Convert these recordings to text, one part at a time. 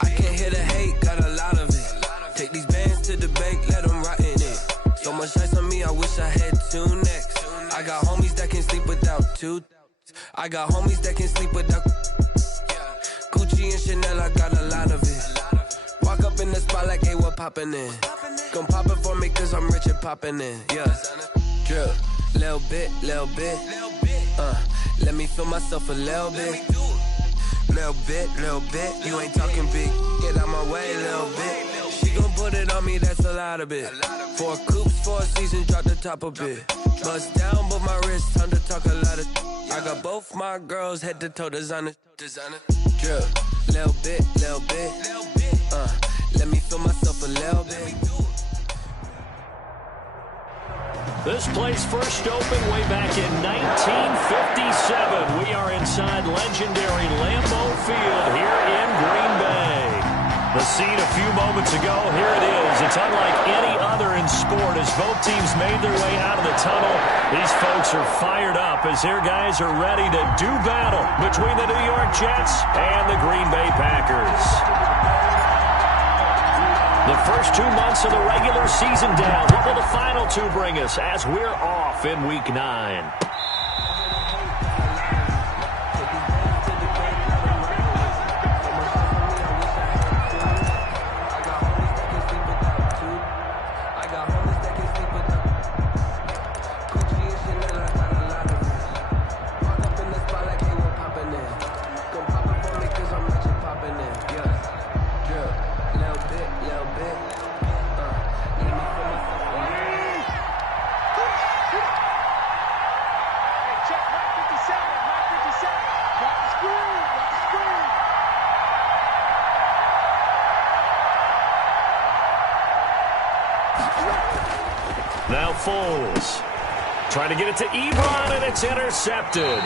I can't hear the hate, got a lot of it. Take these bands to the bank, let them rot in it. So much ice on me, I wish I had two necks. I got homies that can sleep without two. I got homies that can sleep without Gucci and Chanel, I got a lot of it. Walk up in the spot like, hey, what poppin' in? Come pop it for me, cause I'm rich and poppin' in. Yeah, drip, little bit. Let me feel myself a little bit. Little bit. You ain't talking big. Get out my way, little bit. She gon' put it on me, that's a lot of it. 4 coupes, 4 seasons, drop the top a bit. Bust down, but my wrist, time to talk a lot of. I got both my girls head to toe designer. Drip, little bit. Let me feel myself a little bit. This place first opened way back in 1957. We are inside legendary Lambeau Field here in Green Bay. The scene a few moments ago, here it is. It's unlike any other in sport as both teams made their way out of the tunnel. These folks are fired up as their guys are ready to do battle between the New York Jets and the Green Bay Packers. The first 2 months of the regular season down. What will the final 2 bring us as we're off in Week 9? Now Foles. Trying to get it to Ebron, and it's intercepted.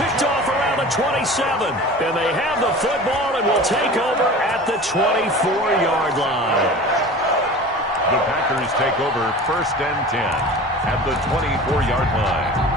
Picked off around the 27. And they have the football and will take over at the 24-yard line. The Packers take over 1st and 10 at the 24-yard line.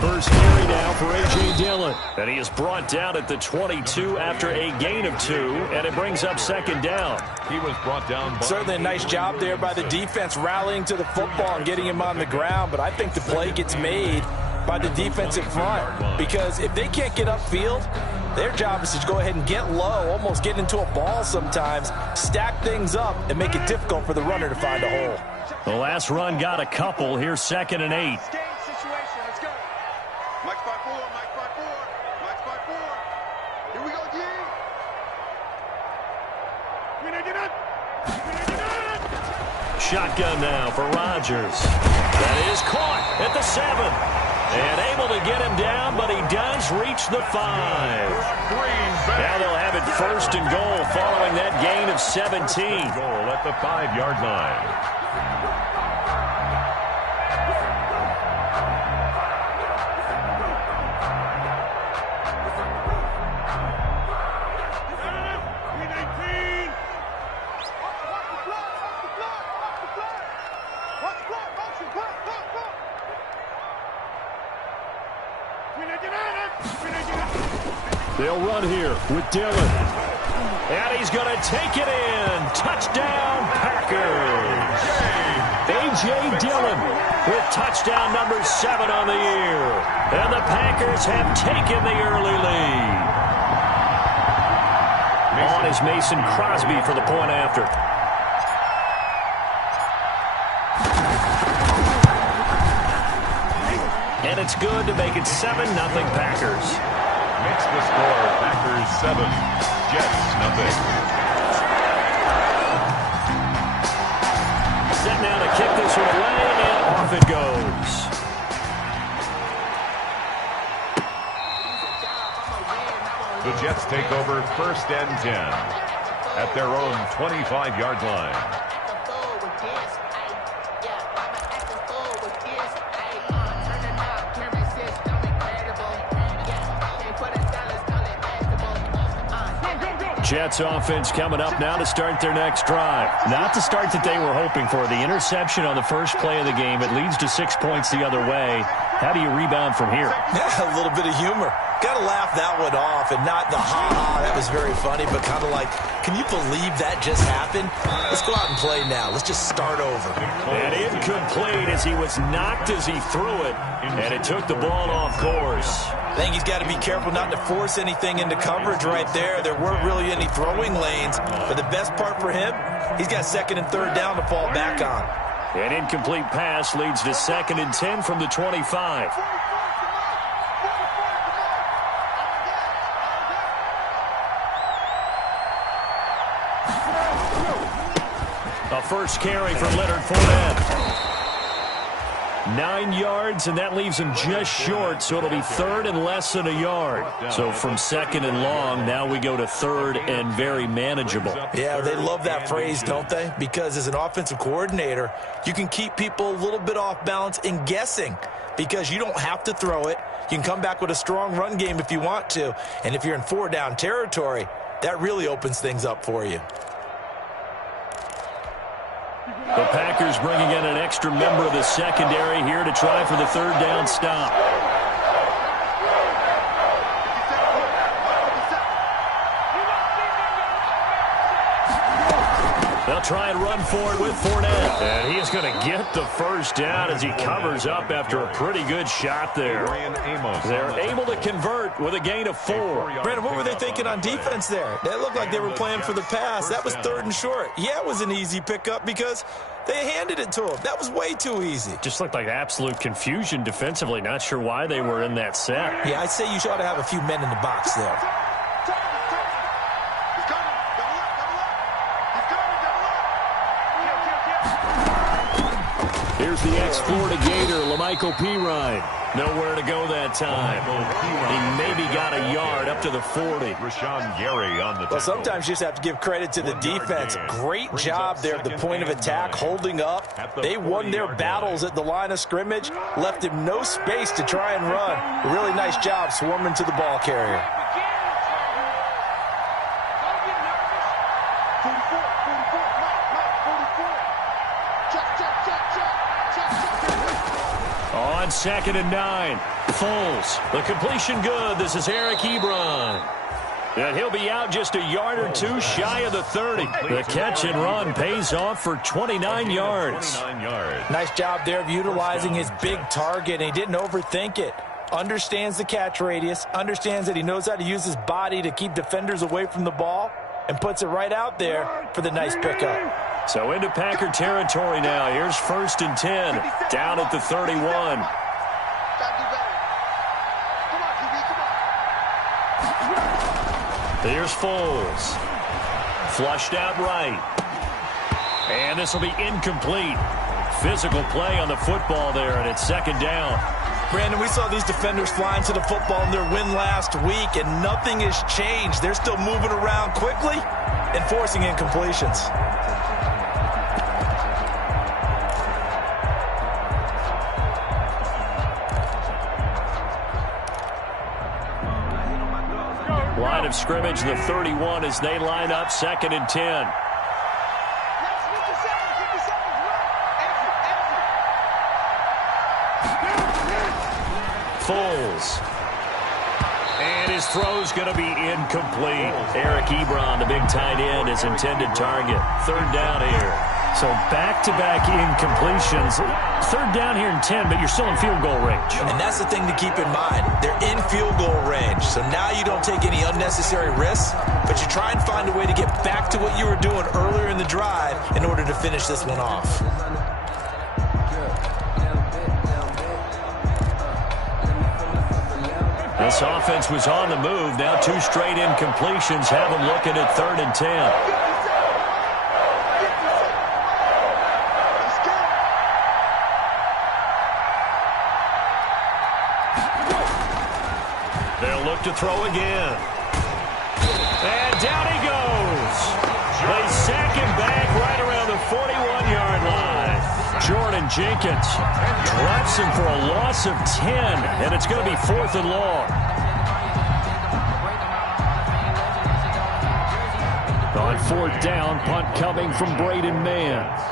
First carry now for A.J. Dillon. And he is brought down at the 22 after a gain of 2, and it brings up 2nd down. He was brought down. Certainly a nice job there by the defense rallying to the football and getting him on the ground, but I think the play gets made by the defensive front because if they can't get upfield, their job is to go ahead and get low, almost get into a ball sometimes, stack things up, and make it difficult for the runner to find a hole. The last run got a couple. Here's 2nd and 8. Shotgun now for Rodgers. That is caught at the 7. And able to get him down, but he does reach the 5. Now they'll have it 1st and goal following that gain of 17. Goal at the 5-yard line. They'll run here with Dillon. And he's going to take it in. Touchdown, Packers. A.J. Dillon with touchdown number 7 on the year. And the Packers have taken the early lead. On is Mason Crosby for the point after. And it's good to make it 7-0 Packers. Makes the score Packers 7, Jets 0. Set now to kick this one away, and off it goes. The Jets take over 1st and 10 at their own 25-yard line. Jets offense coming up now to start their next drive. Not the start that they were hoping for. The interception on the first play of the game. It leads to 6 points the other way. How do you rebound from here? Yeah, a little bit of humor. Got to laugh that one off, and not the ha-ha, that was very funny, but kind of like, can you believe that just happened? Let's go out and play now. Let's just start over. And incomplete as he was knocked as he threw it, and it took the ball off course. I think he's got to be careful not to force anything into coverage right there. There weren't really any throwing lanes, but the best part for him, he's got second and third down to fall back on. An incomplete pass leads to 2nd and 10 from the 25. A first carry for Leonard Fournette. 9 yards, and that leaves him just short, so it'll be 3rd and less than a yard. So from 2nd and long, now we go to 3rd and very manageable. Yeah, they love that phrase, don't they? Because as an offensive coordinator, you can keep people a little bit off balance and guessing because you don't have to throw it. You can come back with a strong run game if you want to. And if you're in 4-down territory, that really opens things up for you. The Packers bringing in an extra member of the secondary here to try for the 3rd down stop. They'll try and run for it with Fournette. And he is going to get the first down as he covers up after a pretty good shot there. They're able to convert with a gain of 4. Brandon, what were they thinking on defense there? That looked like they were playing for the pass. That was 3rd and short. Yeah, it was an easy pickup because they handed it to him. That was way too easy. Just looked like absolute confusion defensively. Not sure why they were in that set. Yeah, I'd say you ought to have a few men in the box there. Here's the ex-Florida Gator, LaMichael Pirine. Nowhere to go that time. He maybe got a yard up to the 40. Rashawn Gary on the tackle. Well, sometimes you just have to give credit to the defense. Great job there at the point of attack, holding up. They won their battles at the line of scrimmage, left him no space to try and run. A really nice job swarming to the ball carrier. On 2nd and 9, Foles. The completion good. This is Eric Ebron. And he'll be out just a yard or two shy of the 30. The catch and run pays off for 29 yards. Nice job there of utilizing his big target. He didn't overthink it. Understands the catch radius. Understands that he knows how to use his body to keep defenders away from the ball. And puts it right out there for the nice pickup. So into Packer territory now. Here's 1st and 10. Down at the 31. Here's Foles. Flushed out right. And this will be incomplete. Physical play on the football there, and it's 2nd down. Brandon, we saw these defenders flying to the football in their win last week, and nothing has changed. They're still moving around quickly and forcing incompletions. Line of scrimmage, the 31 as they line up 2nd and 10. Foles. And his throw's going to be incomplete. Eric Ebron, the big tight end, his intended target. 3rd down here. So back-to-back incompletions. 3rd down here and 10, but you're still in field goal range. And that's the thing to keep in mind. They're in field goal range. So now you don't take any unnecessary risks, but you try and find a way to get back to what you were doing earlier in the drive in order to finish this one off. This offense was on the move. Now 2 straight incompletions have them looking at 3rd and 10. They'll look to throw again. And down he goes. They sack him back right around the 41-yard line. Jordan Jenkins drops him for a loss of 10, and it's going to be 4th and long. On 4th down, punt coming from Braden Mann.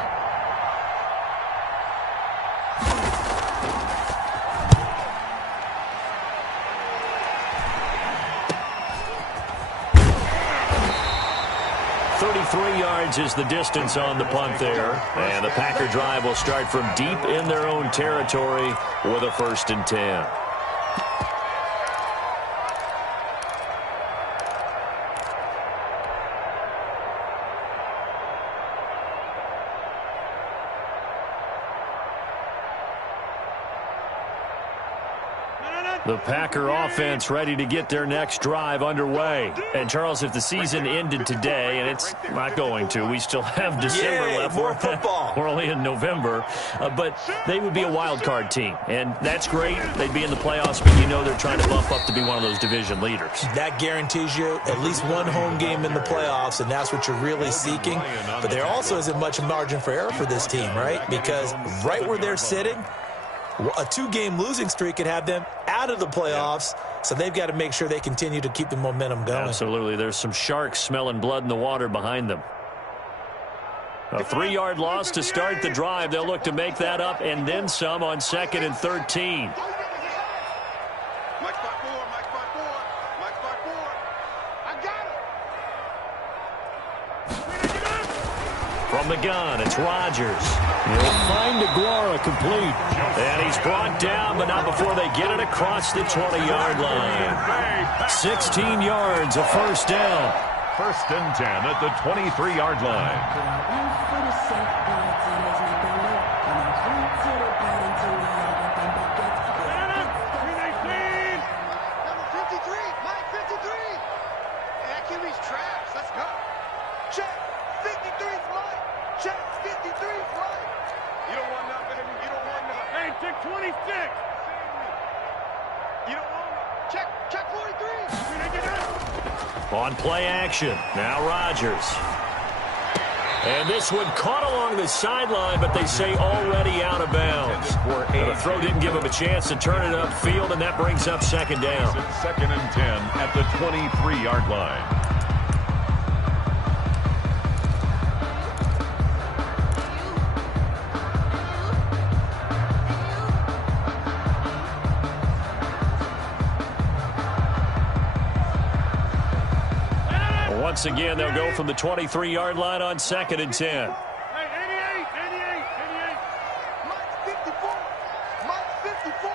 Yards is the distance on the punt there. And the Packer drive will start from deep in their own territory with a 1st and 10. The Packer offense ready to get their next drive underway. And, Charles, if the season ended today, and it's not going to, we still have December left. More football. We're only in November. But they would be a wild card team. And that's great. They'd be in the playoffs, but you know they're trying to bump up to be one of those division leaders. That guarantees you at least one home game in the playoffs, and that's what you're really seeking. But there also isn't much margin for error for this team, right? Because right where they're sitting, a 2-game losing streak could have them out of the playoffs, so they've got to make sure they continue to keep the momentum going. Absolutely. There's some sharks smelling blood in the water behind them. A 3-yard loss to start the drive. They'll look to make that up and then some on 2nd and 13. From the gun, it's Rodgers. He'll find DeGuara complete. And he's brought down, but not before they get it across the 20-yard line. 16 yards, a 1st down. 1st and 10 at the 23-yard line. On play action, now Rodgers. And this one caught along the sideline, but they say already out of bounds. The throw didn't give him a chance to turn it upfield, and that brings up 2nd down. 2nd and 10 at the 23-yard line. Once again, they'll go from the 23-yard line on 2nd and 10. Hey, 88. Mike 54. Mike 54.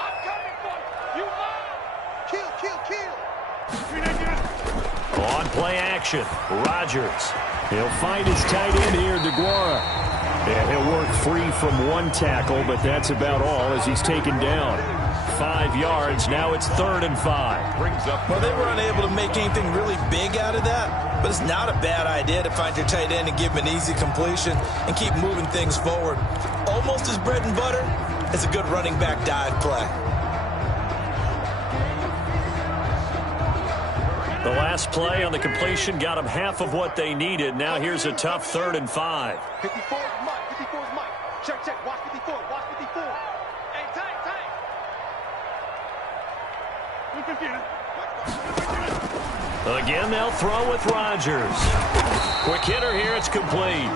I'm coming for you. Kill. On play action, Rodgers. He'll find his tight end here, DeGuara. And he'll work free from one tackle, but that's about all as he's taken down. 5 yards. Now it's 3rd and 5. Well, they were unable to make anything really big out of that, but it's not a bad idea to find your tight end and give him an easy completion and keep moving things forward. Almost as bread and butter as a good running back dive play. The last play on the completion got them half of what they needed. Now here's a tough 3rd and 5. 54 is Mike. 54 is Mike. Check. Watch 54. Watch 54. Hey, tight. Again, they'll throw with Rodgers. Quick hitter here, it's complete.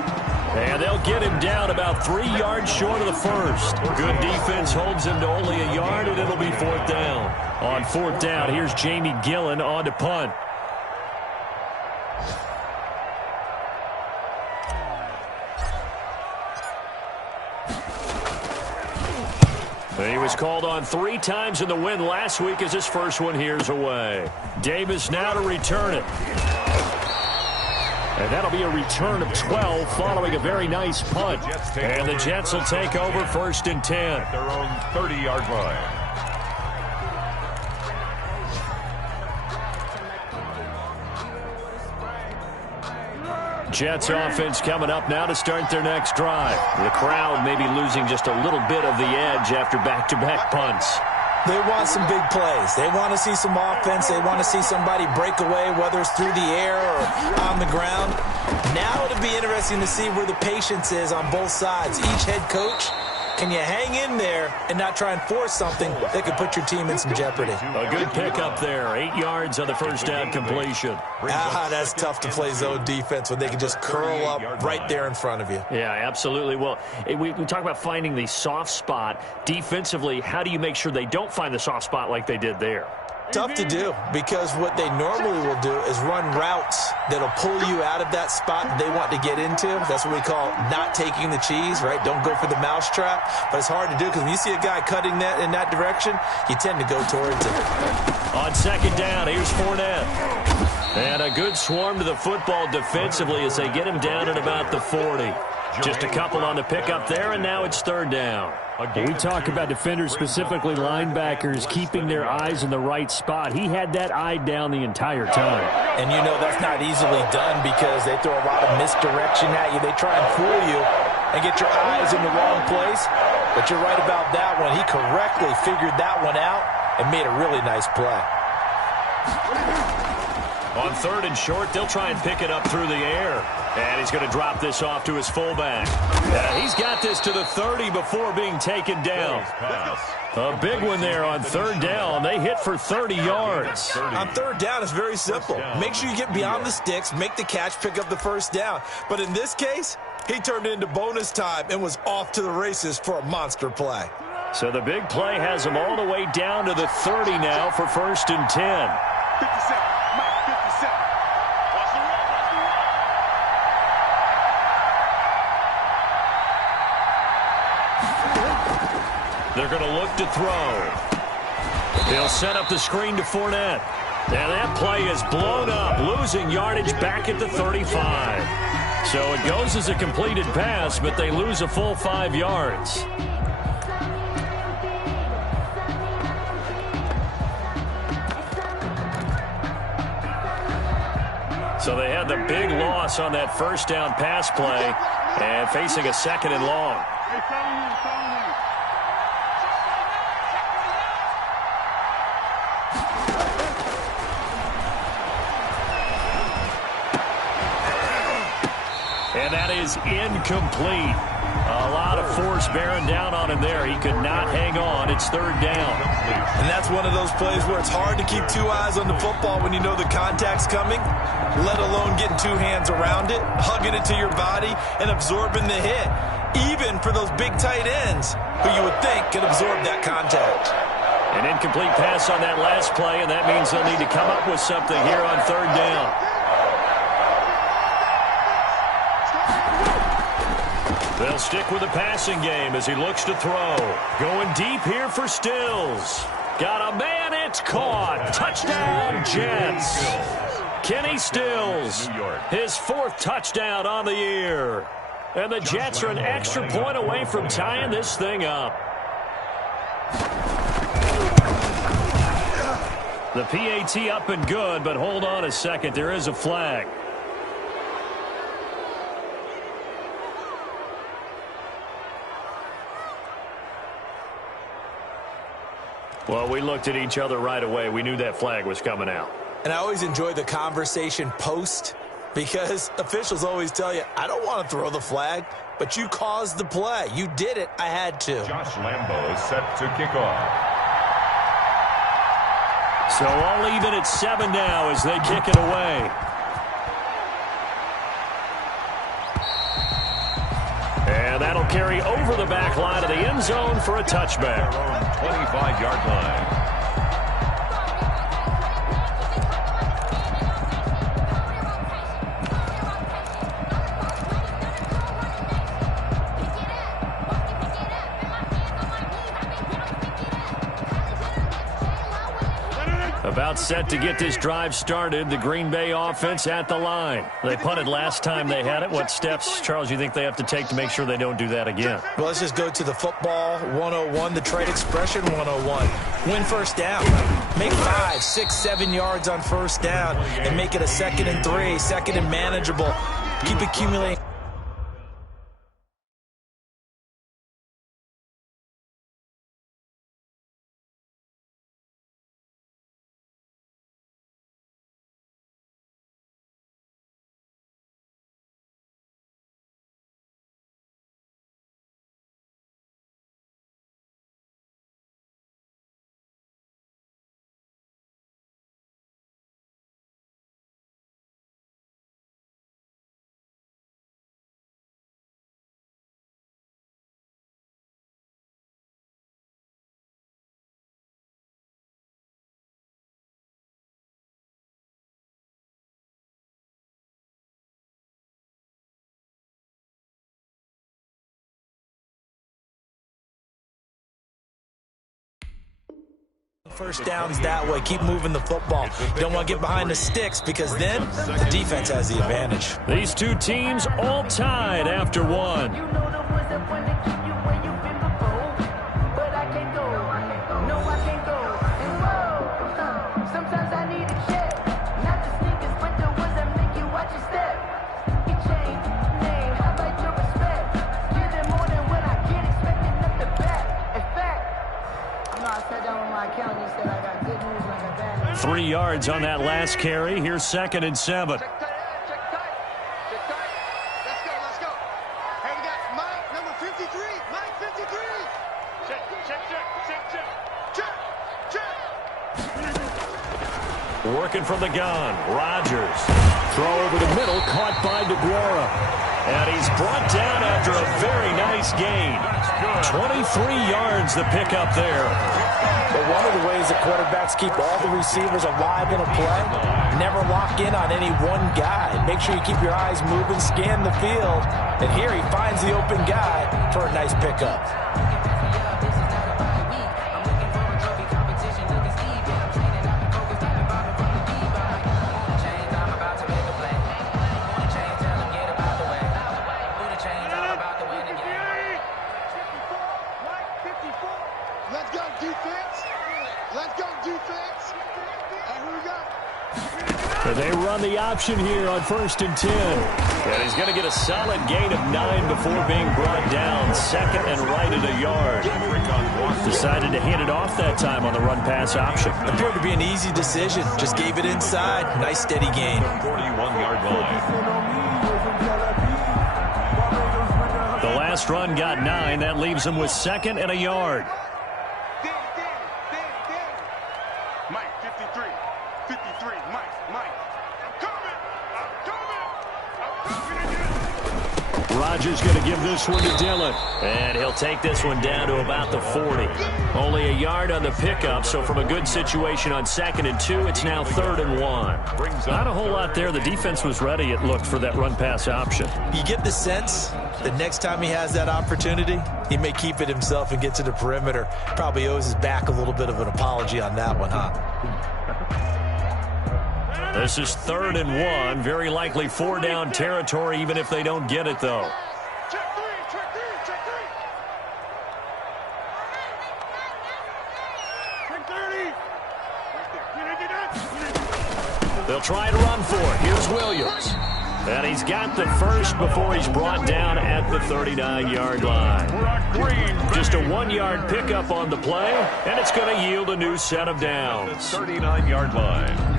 And they'll get him down about 3 yards short of the 1st. Good defense holds him to only a yard, and it'll be 4th down. On 4th down, here's Jamie Gillen on to punt. He was called on 3 times in the win last week as his first one here's away. Davis now to return it. And that'll be a return of 12 following a very nice punt. And the Jets will take over 1st and 10. At their own 30-yard line. Jets offense coming up now to start their next drive. The crowd may be losing just a little bit of the edge after back-to-back punts. They want some big plays. They want to see some offense. They want to see somebody break away, whether it's through the air or on the ground. Now it'll be interesting to see where the patience is on both sides. Each head coach Can you hang in there and not try and force something that could put your team in some jeopardy? A good pickup there. 8 yards on the first down completion. That's tough to play zone defense when they can just curl up right there in front of you. Yeah, absolutely. Well, we talk about finding the soft spot. Defensively, how do you make sure they don't find the soft spot like they did there? Tough to do, because what they normally will do is run routes that'll pull you out of that spot that they want to get into. That's what we call not taking the cheese, right? Don't go for the mousetrap. But it's hard to do because when you see a guy cutting that in that direction, you tend to go towards it. On second down, here's Fournette. And a good swarm to the football defensively as they get him down at about the 40. Just a couple on the pickup there, and now it's third down. We talk about defenders, specifically linebackers, keeping their eyes in the right spot. He had that eye down the entire time. And you know that's not easily done because they throw a lot of misdirection at you. They try and fool you and get your eyes in the wrong place. But you're right about that one. He correctly figured that one out and made a really nice play. On third and short, they'll try and pick it up through the air. And he's going to drop this off to his fullback. He's got this to the 30 before being taken down. A big one there on third down. They hit for 30 yards. On third down, it's very simple. Make sure you get beyond the sticks, make the catch, pick up the first down. But in this case, he turned it into bonus time and was off to the races for a monster play. So the big play has him all the way down to the 30 now for first and 10. 57. Mike, 57. Watch the roll. Watch the roll. They're going to look to throw. He'll set up the screen to Fournette. And that play is blown up, losing yardage back at the 35. So it goes as a completed pass, but they lose a full 5 yards. So they had the big loss on that first down pass play and facing a second and long. And that is incomplete. A lot of force bearing down on him there. He could not hang on. It's third down. And that's one of those plays where it's hard to keep two eyes on the football when you know the contact's coming, let alone getting two hands around it, hugging it to your body, and absorbing the hit, even for those big tight ends who you would think can absorb that contact. An incomplete pass on that last play, and that means they'll need to come up with something here on third down. They'll stick with the passing game as he looks to throw. Going deep here for Stills. Got a man, it's caught. Touchdown, Jets. Kenny Stills, his fourth touchdown on the year. And the Jets are an extra point away from tying this thing up. The PAT up and good, but hold on a second. There is a flag. Well, we looked at each other right away. We knew that flag was coming out. And I always enjoy the conversation post because officials always tell you, I don't want to throw the flag, but you caused the play. You did it. I had to. Josh Lambo is set to kick off. So all even at 7 now as they kick it away. And that'll carry over the back line of the end zone for a touchback. 25-yard line. About set to get this drive started. The Green Bay offense at the line. They punted last time they had it. What steps, Charles, you think they have to take to make sure they don't do that again? Well, let's just go to the football 101, the trade expression 101. Win first down. Make 5, 6, 7 yards on first down and make it a 2nd and 3, 2nd and manageable. Keep accumulating. first downs that way. Keep moving the football. You don't want to get behind the sticks because then the defense has the advantage. These two teams all tied after one. I 3 yards on that last carry. Here's 2nd and 7. Check tight. Let's go. Hey, we got Mike, number 53. Mike, 53. Check. Working from the gun. Rodgers. Throw over the middle. Caught by DeGuara. And he's brought down after a very nice gain. 23 yards the pickup there. But one of the ways that quarterbacks keep all the receivers alive in a play, never lock in on any one guy. Make sure you keep your eyes moving, scan the field. And here he finds the open guy for a nice pickup. They run the option here on 1st and 10. And he's going to get a solid gain of 9 before being brought down. 2nd and right at a yard. Decided to hand it off that time on the run-pass option. Appeared to be an easy decision. Just gave it inside. Nice steady gain. 41-yard line. The last run got 9. That leaves him with 2nd and a yard. Mike, 53. Mike. Rodgers going to give this one to Dillon. And he'll take this one down to about the 40. Only a yard on the pickup, so from a good situation on 2nd and 2, it's now 3rd and 1. Not a whole lot there. The defense was ready, it looked, for that run-pass option. You get the sense that next time he has that opportunity, he may keep it himself and get to the perimeter. Probably owes his back a little bit of an apology on that one, huh? This is 3rd and 1. Very likely 4-down territory, even if they don't get it, though. Check three. They'll try to run for it. Here's Williams. And he's got the first before he's brought down at the 39-yard line. Just a 1-yard pickup on the play, and it's going to yield a new set of downs. 39-yard line.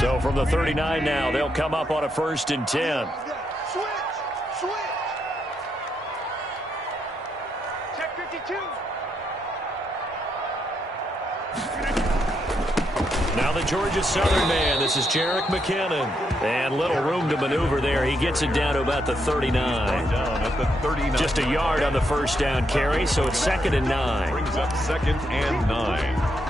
So from the 39 now, they'll come up on a 1st and 10. Switch. Check 52. Now the Georgia Southern man. This is Jerick McKinnon. And little room to maneuver there. He gets it down to about the 39. Down at the 39. Just a yard on the 1st down carry, so it's 2nd and 9. Brings up 2nd and 9.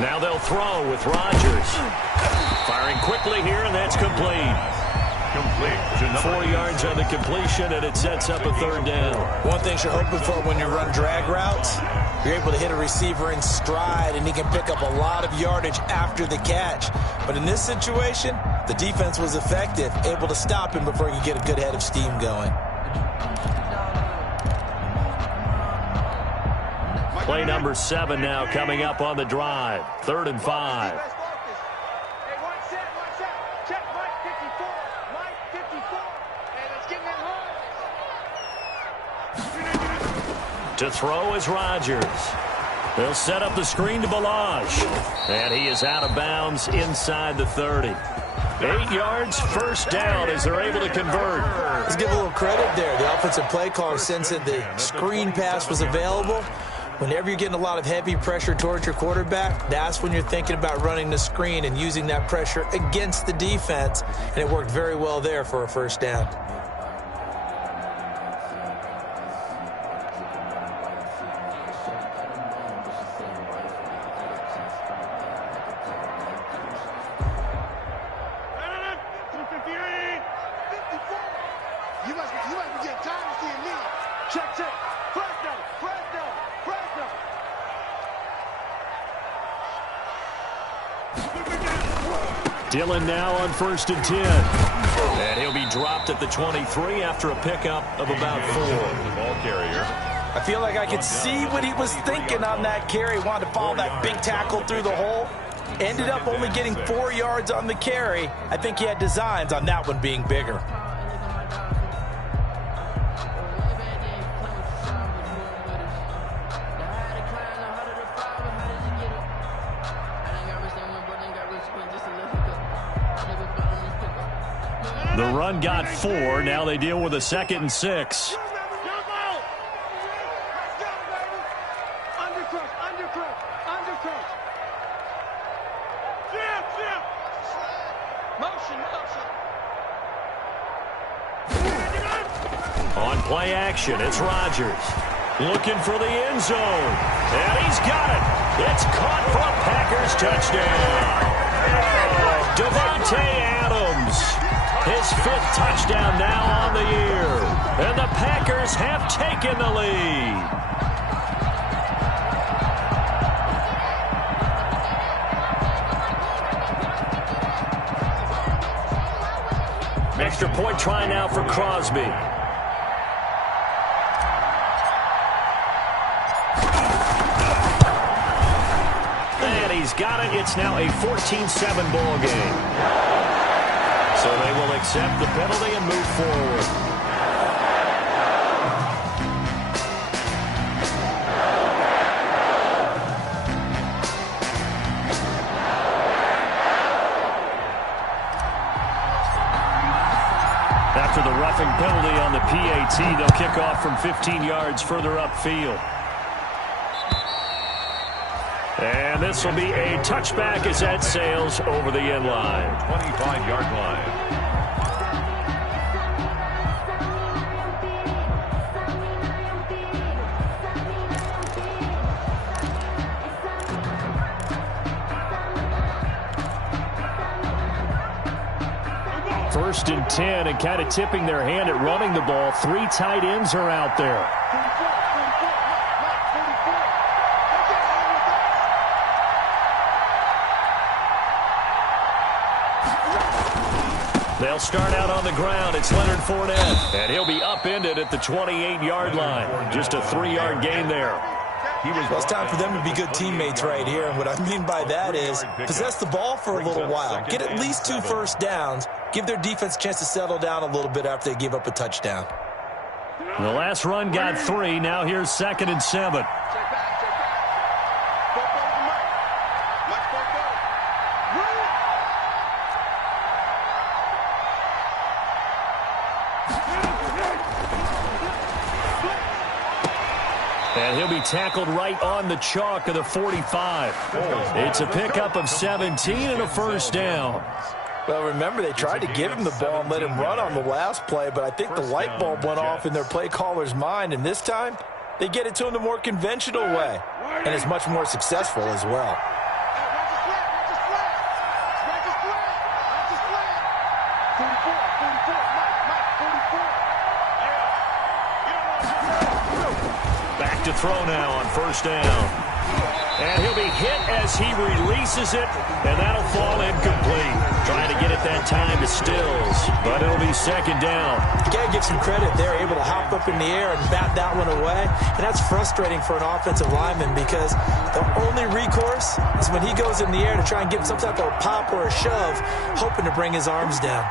Now they'll throw with Rodgers. Firing quickly here, and that's complete. 4 yards on the completion, and it sets up a 3rd down. One thing you're hoping for when you run drag routes, you're able to hit a receiver in stride, and he can pick up a lot of yardage after the catch. But in this situation, the defense was effective, able to stop him before he could get a good head of steam going. Play number 7 now coming up on the drive. 3rd and 5. Hey, one set. Check Mike 54. Hey, let's get that hard. To throw is Rodgers. They'll set up the screen to Balazs. And he is out of bounds inside the 30. 8 yards, first down as they're able to convert. Let's give a little credit there. The offensive play caller sensed that the screen pass was available. Whenever you're getting a lot of heavy pressure towards your quarterback, that's when you're thinking about running the screen and using that pressure against the defense. And it worked very well there for a first down. Dillon now on 1st and 10. And he'll be dropped at the 23 after a pickup of about 4. The ball carrier. I feel like I could see what he was thinking on that carry. Wanted to follow that big tackle through the hole. Ended up only getting 4 yards on the carry. I think he had designs on that one being bigger. The run got 4. Now they deal with a 2nd and 6. On play action, it's Rodgers. Looking for the end zone. And he's got it. It's caught for a Packers touchdown. Devontae Adams. His 5th touchdown now on the year. And the Packers have taken the lead. Extra point try now for Crosby. And he's got it. It's now a 14-7 ball game. So they will accept the penalty and move forward. After the roughing penalty on the PAT, they'll kick off from 15 yards further upfield. And this will be a touchback as that sails over the end line. 25-yard line. First and 10, and kind of tipping their hand at running the ball. 3 tight ends are out there. They'll start out on the ground. It's Leonard Fournette. And he'll be upended at the 28-yard line. Just a 3-yard gain there. Well, it's time for them to be good teammates right here. And what I mean by that is possess the ball for a little while. Get at least 2 first downs. Give their defense a chance to settle down a little bit after they give up a touchdown. The last run got 3. Now here's 2nd and 7. And he'll be tackled right on the chalk of the 45. It's a pickup of 17 and a first down. Well, remember, they tried to give him the ball and let him run on the last play, but I think the light bulb went off in their play caller's mind, and this time they get it to him the more conventional way, and it's much more successful as well. Back to throw now on first down. And he'll be hit as he releases it, and that'll fall incomplete. Trying to get it that time to Stills, but it'll be second down. You got to give some credit. They're able to hop up in the air and bat that one away, and that's frustrating for an offensive lineman because the only recourse is when he goes in the air to try and get some type of pop or a shove, hoping to bring his arms down.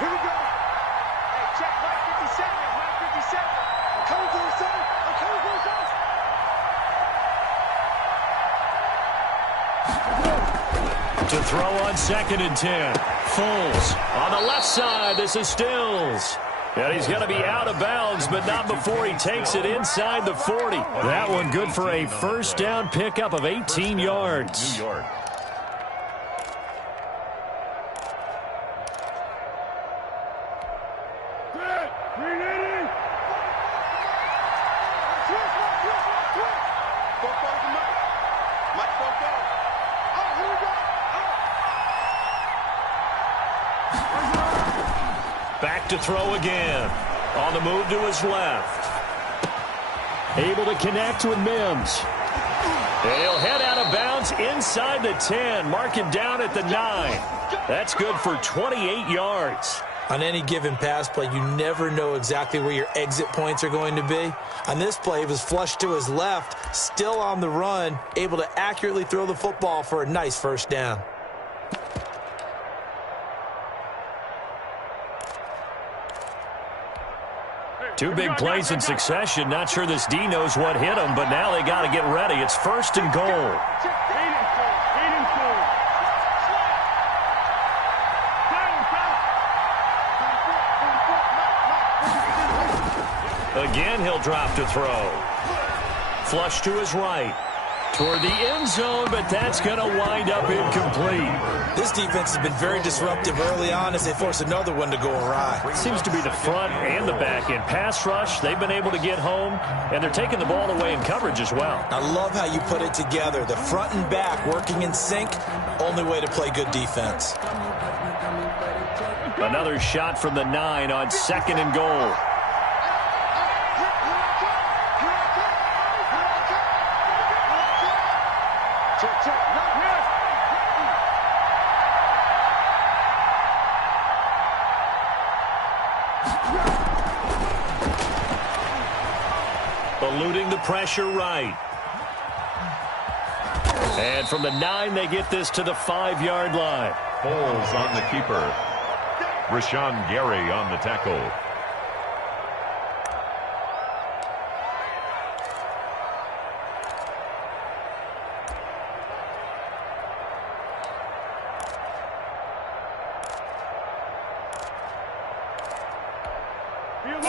Here we go. Hey, check Mike 57. Mike 57. To throw on 2nd and 10. Foles on the left side. This is Stills. And he's going to be out of bounds, but not before he takes it inside the 40. That one good for a first down pickup of 18 yards. New York. Back to throw again. On the move to his left. Able to connect with Mims. And he'll head out of bounds inside the 10. Mark him down at the 9. That's good for 28 yards. On any given pass play, you never know exactly where your exit points are going to be. On this play, it was flushed to his left, still on the run, able to accurately throw the football for a nice first down. Two big plays in succession. Not sure this D knows what hit him, but now they got to get ready. It's 1st and goal. Again, he'll drop to throw. Flush to his right. Toward the end zone, but that's going to wind up incomplete. This defense has been very disruptive early on as they force another one to go awry. It seems to be the front and the back end. Pass rush, they've been able to get home, and they're taking the ball away in coverage as well. I love how you put it together. The front and back working in sync, only way to play good defense. Another shot from the 9 on 2nd and goal. Eluding the pressure right. And from the 9, they get this to the 5-yard line. Foles on the keeper. Rashawn Gary on the tackle.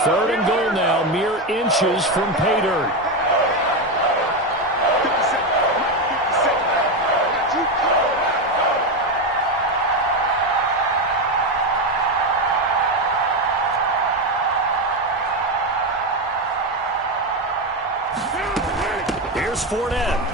Third and goal now, mere inches from pay dirt. Here's Fournette.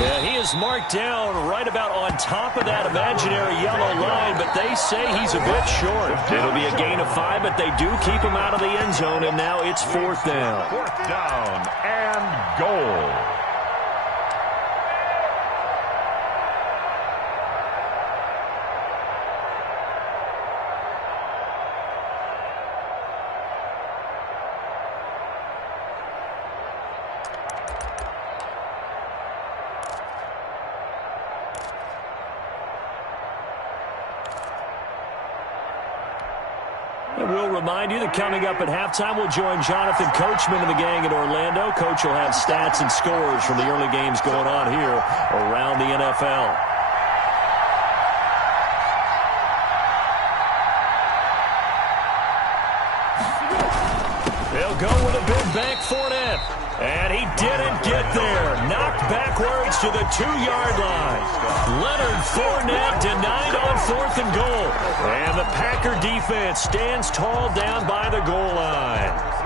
Yeah, he is marked down right about on top of that imaginary yellow line, but they say he's a bit short. It'll be a gain of 5, but they do keep him out of the end zone, and now it's 4th down. 4th down and goal. And we'll remind you that coming up at halftime, we'll join Jonathan Coachman and the gang in Orlando. Coach will have stats and scores from the early games going on here around the NFL. They'll go with a big bank Fournette. And he didn't get there. Knocked backwards to the 2-yard line. Leonard Fournette denied on 4th and goal. And the Packer defense stands tall down by the goal line.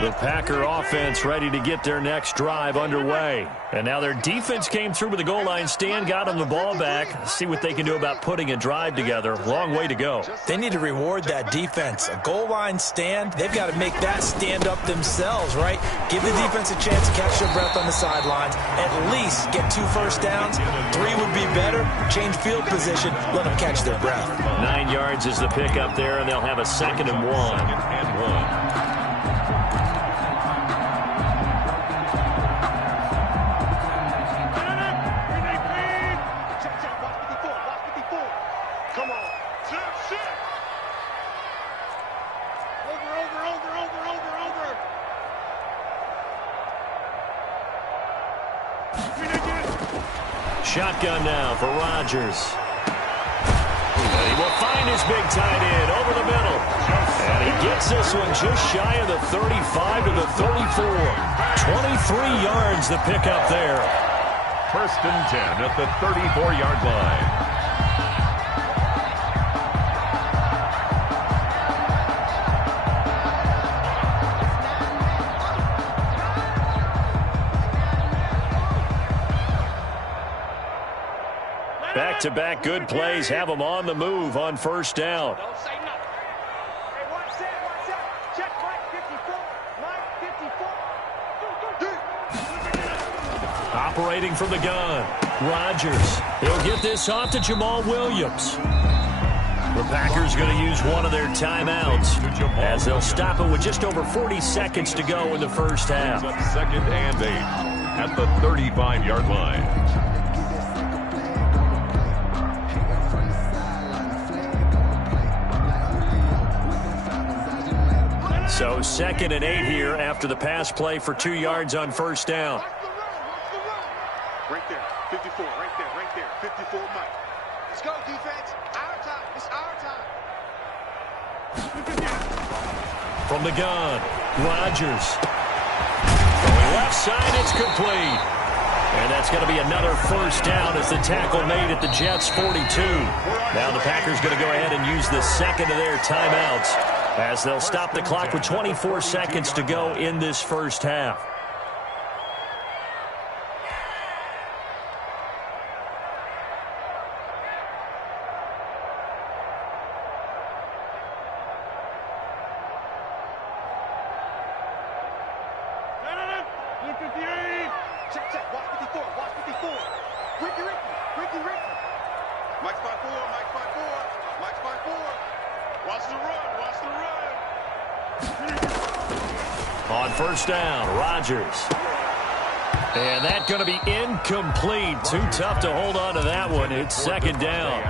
The Packer offense ready to get their next drive underway. And now their defense came through with the goal line stand, got them the ball back. See what they can do about putting a drive together. Long way to go. They need to reward that defense. A goal line stand, they've got to make that stand up themselves, right? Give the defense a chance to catch their breath on the sidelines. At least get 2 first downs. 3 would be better. Change field position. Let them catch their breath. 9 yards is the pickup there, and they'll have a 2nd and 1. Come on. 2, Shotgun now for Rodgers. And he will find his big tight end over the middle. And he gets this one just shy of the 35 to the 34. 23 yards the pickup there. 1st and 10 at the 34-yard line. Back-to-back good plays have them on the move on 1st down. Don't say nothing. Hey, watch that. Check Mike 54. Mike 54. Operating from the gun. Rodgers. He'll get this off to Jamal Williams. The Packers going to use one of their timeouts as they'll stop it with just over 40 seconds to go in the first half. 2nd and 8 at the 35-yard line. So 2nd and 8 here after the pass play for 2 yards on 1st down. Watch the run. Right there. 54. Right there. 54, Mike. Let's go, defense. Our time. It's our time. From the gun, Rodgers. Going left side, it's complete. And that's going to be another 1st down as the tackle made at the Jets' 42. Now the Packers going to go ahead and use the 2nd of their timeouts as they'll stop the clock with 24 seconds to go in this first half. Check. Watch 54. Ricky. Mike's by 4. Watch the run. On 1st down, Rodgers. And that's going to be incomplete. Too tough to hold on to that one. It's 2nd down.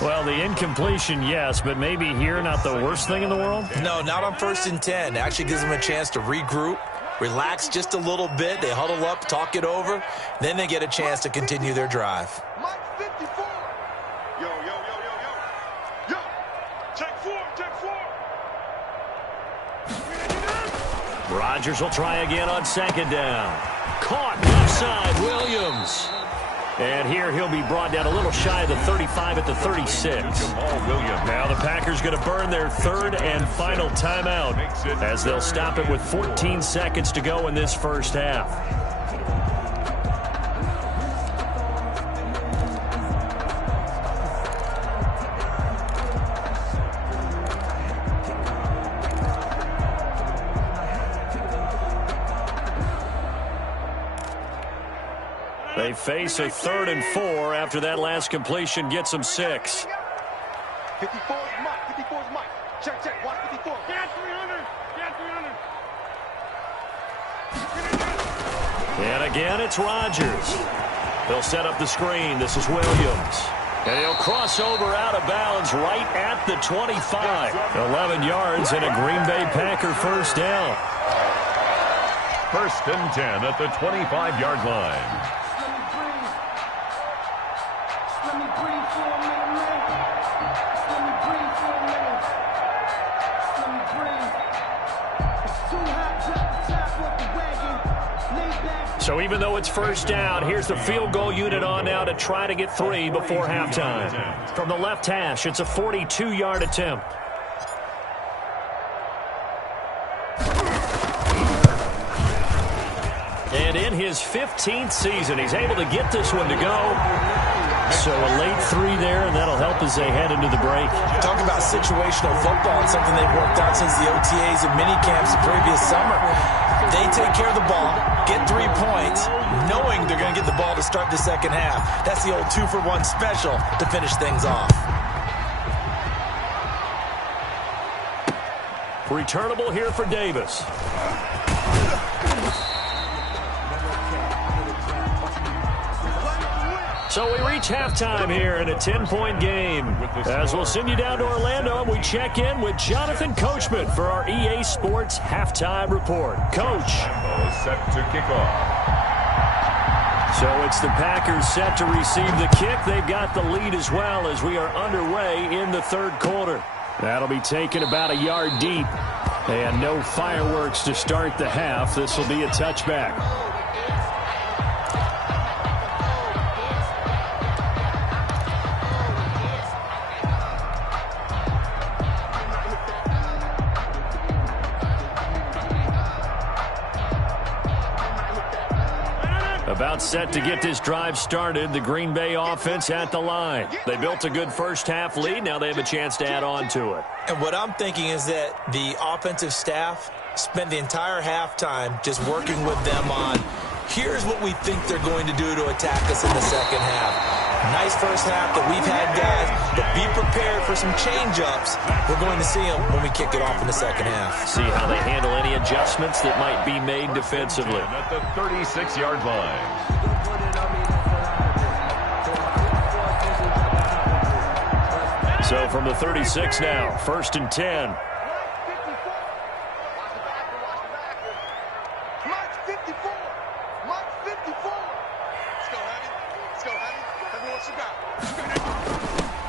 Well, the incompletion, yes, but maybe here not the worst thing in the world? No, not on 1st and 10. It actually gives them a chance to regroup, relax just a little bit. They huddle up, talk it over. Then they get a chance to continue their drive. Mike 54. Yo. Check 4. Rodgers will try again on 2nd down. Caught left side, Williams. And here he'll be brought down a little shy of the 35 at the 36. Now the Packers going to burn their 3rd and final timeout as they'll stop it with 14 seconds to go in this first half. They face a 3rd and 4 after that last completion gets them 6. 54's Mike. Check. Watch 54. Get 300. And again, it's Rodgers. He'll set up the screen. This is Williams. And he'll cross over out of bounds right at the 25. 11 yards and a Green Bay Packer 1st down. 1st and 10 at the 25-yard line. So even though it's 1st down, here's the field goal unit on now to try to get 3 before halftime. From the left hash, it's a 42-yard attempt. And in his 15th season, he's able to get this one to go. So a late 3 there, and that'll help as they head into the break. Talk about situational football and something they've worked out since the OTAs and mini camps the previous summer. They take care of the ball, get 3 points, knowing they're going to get the ball to start the second half. That's the old 2-for-1 special to finish things off. Returnable here for Davis. So we reach halftime here in a 10-point game. As we'll send you down to Orlando, we check in with Jonathan Coachman for our EA Sports Halftime Report. Coach. Set to kick off. So it's the Packers set to receive the kick. They've got the lead as well as we are underway in the third quarter. That'll be taken about a yard deep. And no fireworks to start the half. This will be a touchback. About set to get this drive started. The Green Bay offense at the line. They built a good first half lead. Now they have a chance to add on to it. And what I'm thinking is that the offensive staff spent the entire halftime just working with them on, here's what we think they're going to do to attack us in the second half. Nice first half that we've had, guys, but be prepared for some change-ups. We're going to see them when we kick it off in the second half. See how they handle any adjustments that might be made defensively. At the 36-yard line. So from the 36 now, 1st and 10.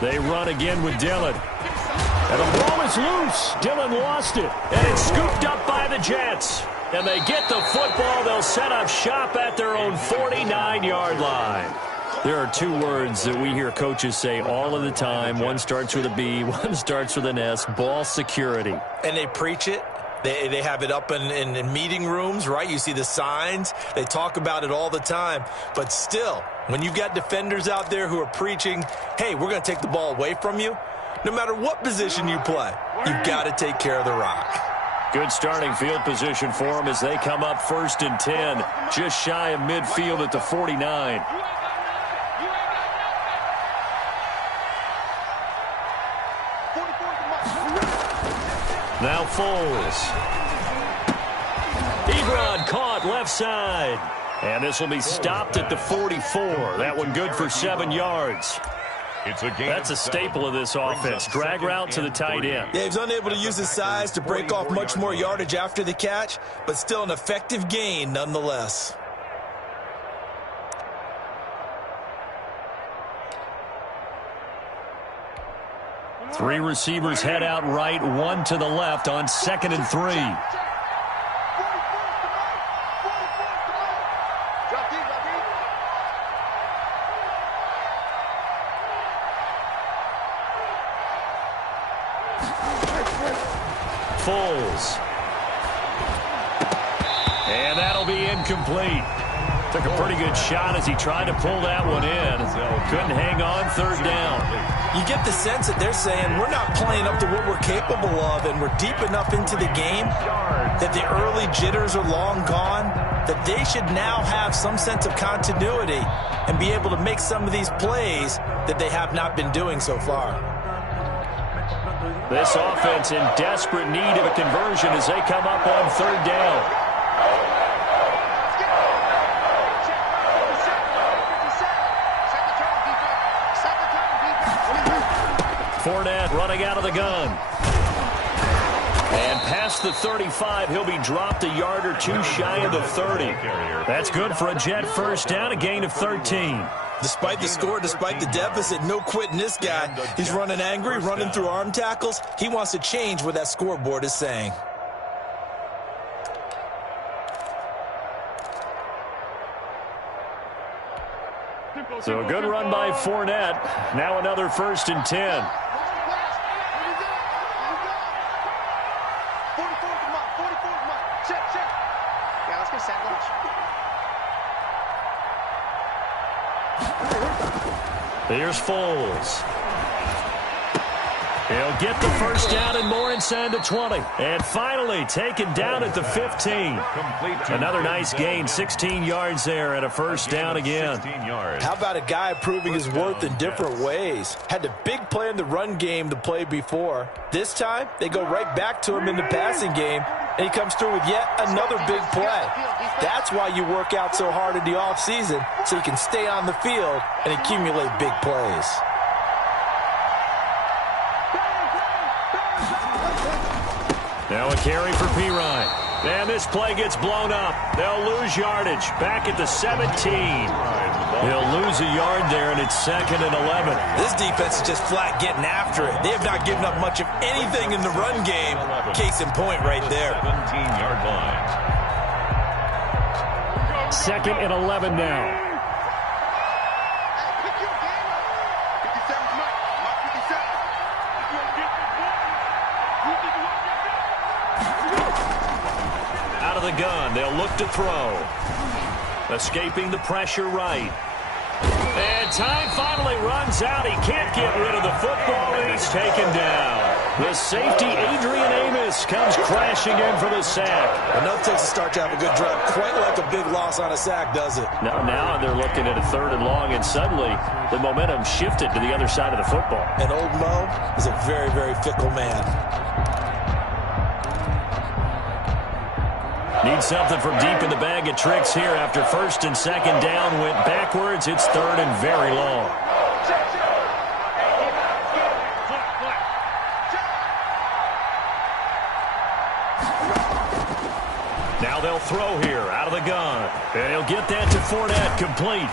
They run again with Dillon. And the ball is loose. Dillon lost it. And it's scooped up by the Jets. And they get the football. They'll set up shop at their own 49-yard line. There are two words that we hear coaches say all of the time. One starts with a B, one starts with an S, ball security. And they preach it. They have it up in meeting rooms, right? You see the signs. They talk about it all the time. But still, when you've got defenders out there who are preaching, hey, we're going to take the ball away from you, no matter what position you play, you've got to take care of the rock. Good starting field position for them as they come up 1st and 10, just shy of midfield at the 49. Now Foles. Ebron caught left side. And this will be stopped at the 44. That one good for 7 yards. That's a staple of this offense. Drag route to the tight end. Yeah, he's unable to use his size to break off much more yardage after the catch, but still an effective gain nonetheless. Three receivers head out right, one to the left on 2nd and 3. Foles. And that'll be incomplete. Took a pretty good shot as he tried to pull that one in. Couldn't hang on, 3rd down. You get the sense that they're saying we're not playing up to what we're capable of, and we're deep enough into the game that the early jitters are long gone, that they should now have some sense of continuity and be able to make some of these plays that they have not been doing so far. This offense in desperate need of a conversion as they come up on 3rd down. Fournette running out of the gun. And past the 35, he'll be dropped a yard or two shy of the 30. That's good for a Jet first down, a gain of 13. Despite the score, despite the deficit, no quitting this guy. He's running angry, running through arm tackles. He wants to change what that scoreboard is saying. So a good run by Fournette. Now another 1st and 10. Here's Foles. He'll get the first down and more inside the 20. And finally taken down at the 15. Another nice gain, 16 yards there and a first down again. How about a guy proving his worth in different ways? Had a big play in the run game to play before. This time, they go right back to him in the passing game, and he comes through with yet another big play. That's why you work out so hard in the offseason, so you can stay on the field and accumulate big plays. Now a carry for Pirine. And this play gets blown up. They'll lose yardage. Back at the 17. They'll lose a yard there, and it's 2nd and 11. This defense is just flat getting after it. They have not given up much of anything in the run game. Case in point right there. 17-yard line. 2nd and 11 now. Out of the gun, they'll look to throw. Escaping the pressure right. And time finally runs out. He can't get rid of the football, and he's taken down. The safety, Adrian Amos, comes crashing in for the sack. Enough takes to start to have a good drive. Quite like a big loss on a sack, does it? Now they're looking at a 3rd and long, and suddenly the momentum shifted to the other side of the football. And old Mo is a very, very fickle man. Need something from deep in the bag of tricks here after 1st and 2nd down went backwards. It's 3rd and very long. Now they'll throw here out of the gun. And he'll get that to Fournette, complete.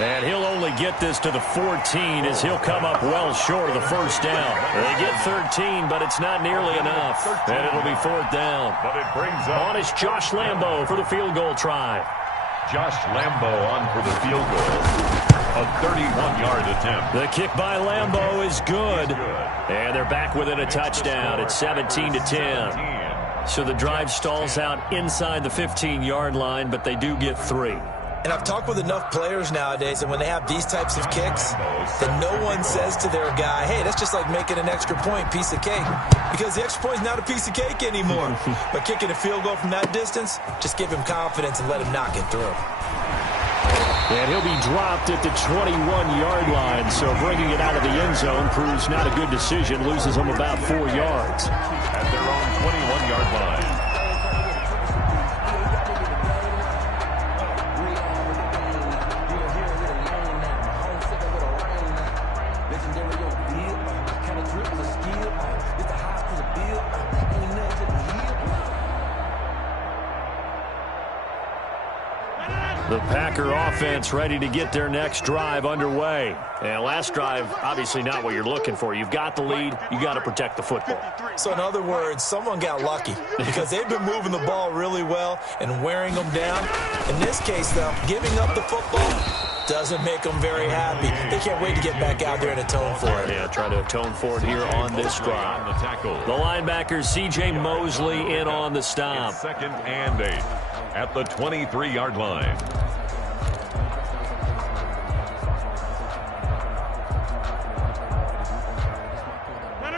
And he'll only get this to the 14 as he'll come up well short of the 1st down. They get 13, but it's not nearly enough. And it'll be 4th down. But it brings up On is Josh Lambo for the field goal try. Josh Lambo on for the field goal. A 31-yard attempt. The kick by Lambo is good. And they're back within a touchdown. It's 17-10. So the drive stalls out inside the 15-yard line, but they do get 3. And I've talked with enough players nowadays, and when they have these types of kicks, that no one says to their guy, hey, that's just like making an extra point, piece of cake. Because the extra point is not a piece of cake anymore. But kicking a field goal from that distance, just give him confidence and let him knock it through. And he'll be dropped at the 21-yard line, so bringing it out of the end zone proves not a good decision, loses them about 4 yards. At their own 21-yard line. The Packer offense ready to get their next drive underway. And last drive, obviously not what you're looking for. You've got the lead. You got to protect the football. So in other words, someone got lucky because they've been moving the ball really well and wearing them down. In this case, though, giving up the football doesn't make them very happy. They can't wait to get back out there and atone for it. Yeah, try to atone for it here on this drive. The linebacker, C.J. Mosley, in on the stop. 2nd and 8 at the 23-yard line.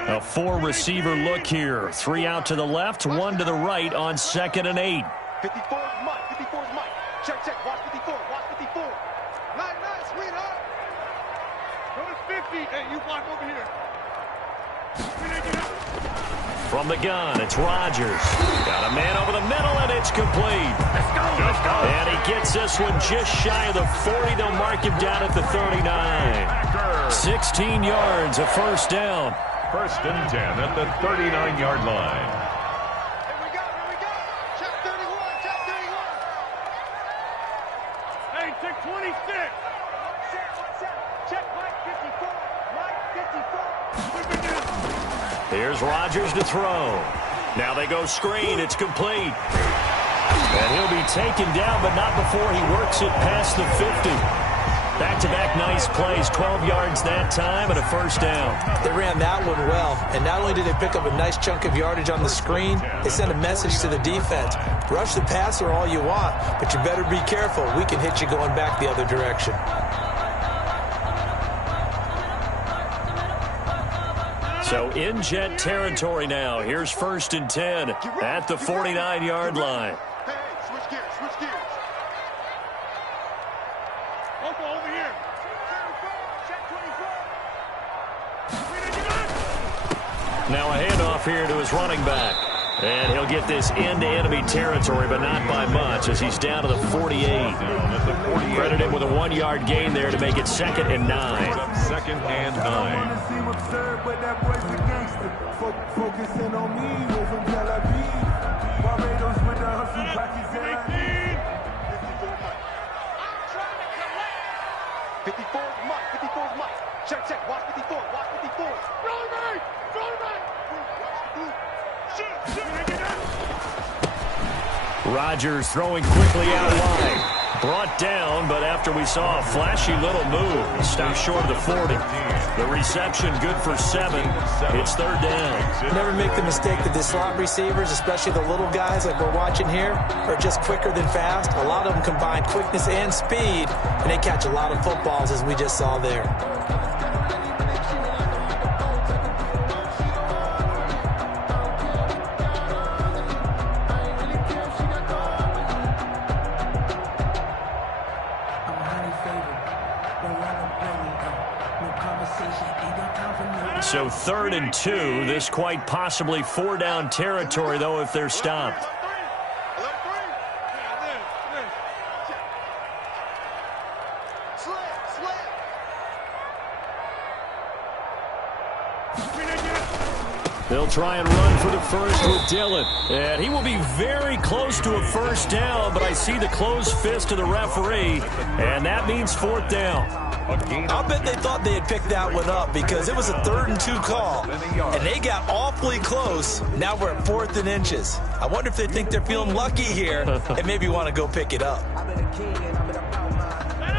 A 4-receiver look here. 3 out to the left, 1 to the right on 2nd and 8. 54 is Mike. 54 is Mike. Check, check. Watch 54. Watch 54. Nice, sweetheart. Go to 50. Hey, you block over here. From the gun, it's Rodgers. Got a man over the middle, and it's complete. Let's go. And he gets this one just shy of the 40. They'll mark him down at the 39. 16 yards, a 1st down. 1st and 10 at the 39-yard line. Here we go. Check 31. Check 31. Hey, check 26. Check Mike 54. Mike 54. Here's Rodgers to throw. Now they go screen. It's complete. And he'll be taken down, but not before he works it past the 50. Back-to-back nice plays, 12 yards that time and a 1st down. They ran that one well, and not only did they pick up a nice chunk of yardage on the screen, they sent a message to the defense. Rush the passer all you want, but you better be careful. We can hit you going back the other direction. So in Jet territory now. Here's 1st and 10 at the 49-yard line. Hey, switch gears. Over here. Check 24. Now a handoff here to his running back. And he'll get this into enemy territory, but not by much as he's down to the 48. Credit him with a 1-yard gain there to make it 2nd and 9. 2nd and 9. Focusing on me, we're from Tel Aviv. Barbados Check. Watch 54. Watch 54. Roll right. Rodgers throwing quickly out wide. Brought down, but after we saw a flashy little move, he stopped short of the 40. The reception good for 7. It's third down. Never make the mistake that the slot receivers, especially the little guys like we're watching here, are just quicker than fast. A lot of them combine quickness and speed, and they catch a lot of footballs, as we just saw there. So 3rd and 2. This quite possibly 4-down territory, though, if they're stopped. They'll try and run for the first with Dillon. And he will be very close to a first down, but I see the closed fist of the referee, and that means 4th down. I'll bet they thought they had picked that one up because it was a 3rd and 2 call, and they got awfully close. Now we're at 4th and inches. I wonder if they think they're feeling lucky here and maybe want to go pick it up.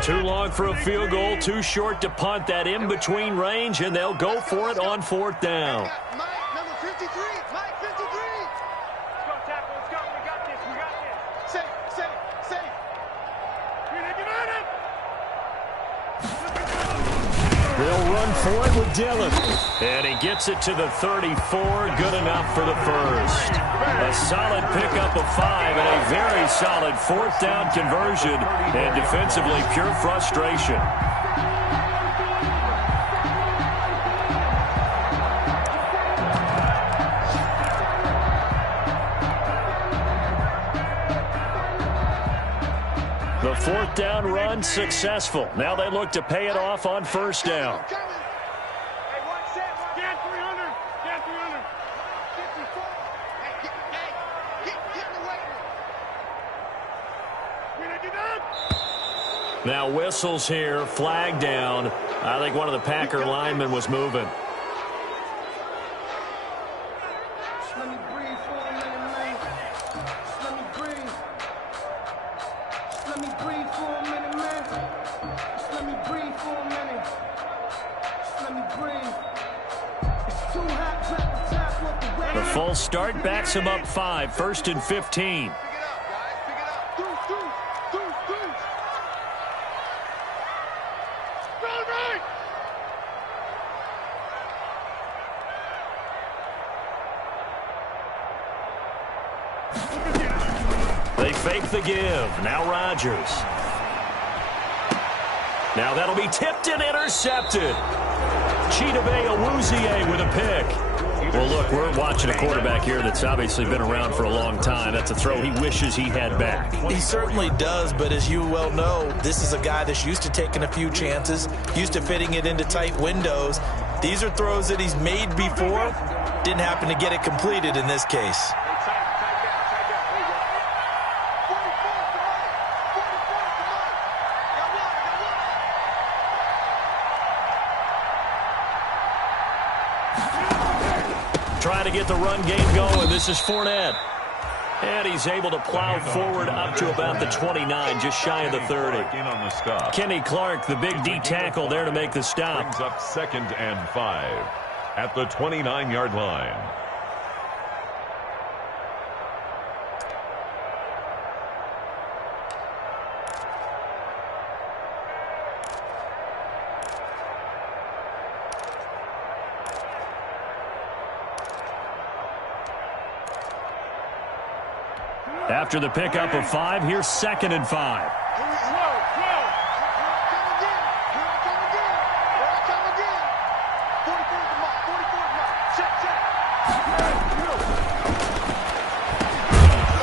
Too long for a field goal, too short to punt. That in-between range, and they'll go for it on 4th down. Mike, number 53. Mike, 53. Let's go, tackle. Let's go. We got this. Safe. They'll run for it with Dillon. And he gets it to the 34. Good enough for the first. A solid pickup of 5 and a very solid 4th down conversion. And defensively, pure frustration. The 4th down run successful. Now they look to pay it off on 1st down. Now whistles here, flag down. I think one of the Packer linemen was moving. The full start backs him up 5, 1st and 15. They fake the give. Now Rodgers. Now that'll be tipped and intercepted. Chidobe Awuzie with a pick. Well, look, we're watching a quarterback here that's obviously been around for a long time. That's a throw he wishes he had back. He certainly does, but as you well know, this is a guy that's used to taking a few chances, used to fitting it into tight windows. These are throws that he's made before. Didn't happen to get it completed in this case. Trying to get the run game going. This is Fournette. And he's able to plow forward up to about the 29, just shy of the 30. Kenny Clark, the big D tackle there to make the stop. Brings up 2nd and 5 at the 29-yard line. After the pickup of 5, here's 2nd and 5.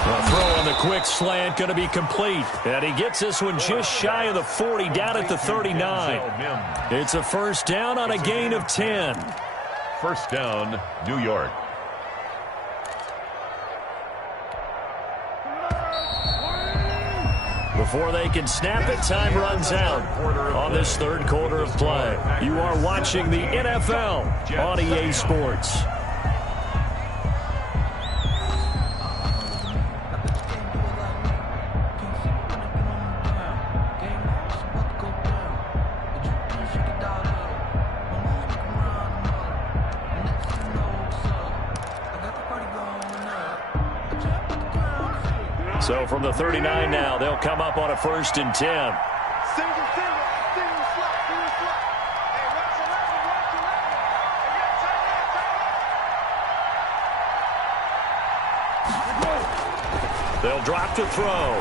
A throw on the quick slant going to be complete. And he gets this one just shy of the 40, down at the 39. It's a 1st down on a gain of 10. 1st down, New York. Before they can snap it, time runs out on this third quarter of play. You are watching the NFL on EA Sports. So from the 39 now, they'll come up on a 1st and 10. Single slot. Hey, watch 11. They'll drop to throw.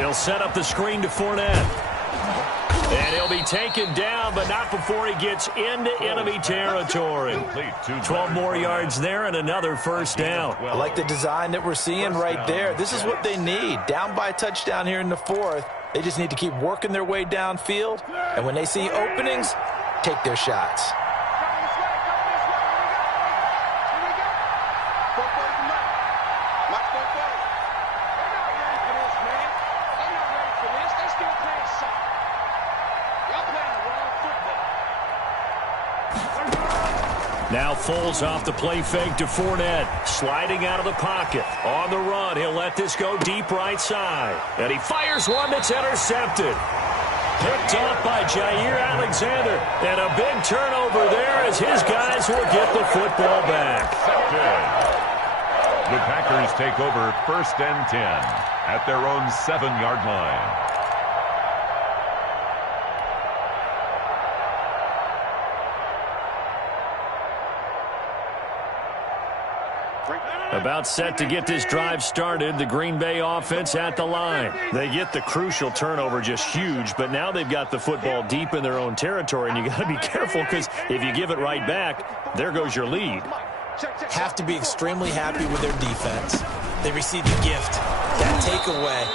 He'll set up the screen to Fournette. And he'll be taken down, but not before he gets into enemy territory. 12 more yards there and another 1st down. I like the design that we're seeing right there. This is what they need. Down by a touchdown here in the 4th. They just need to keep working their way downfield. And when they see openings, take their shots. Now Foles off the play fake to Fournette. Sliding out of the pocket. On the run, he'll let this go deep right side. And he fires one that's intercepted. Picked off by Jair Alexander. And a big turnover there as his guys will get the football back. The Packers take over 1st and 10 at their own 7-yard line. About set to get this drive started, the Green Bay offense at the line. They get the crucial turnover, just huge, but now they've got the football deep in their own territory, and you got to be careful because if you give it right back, there goes your lead. Have to be extremely happy with their defense. They received the gift, that takeaway.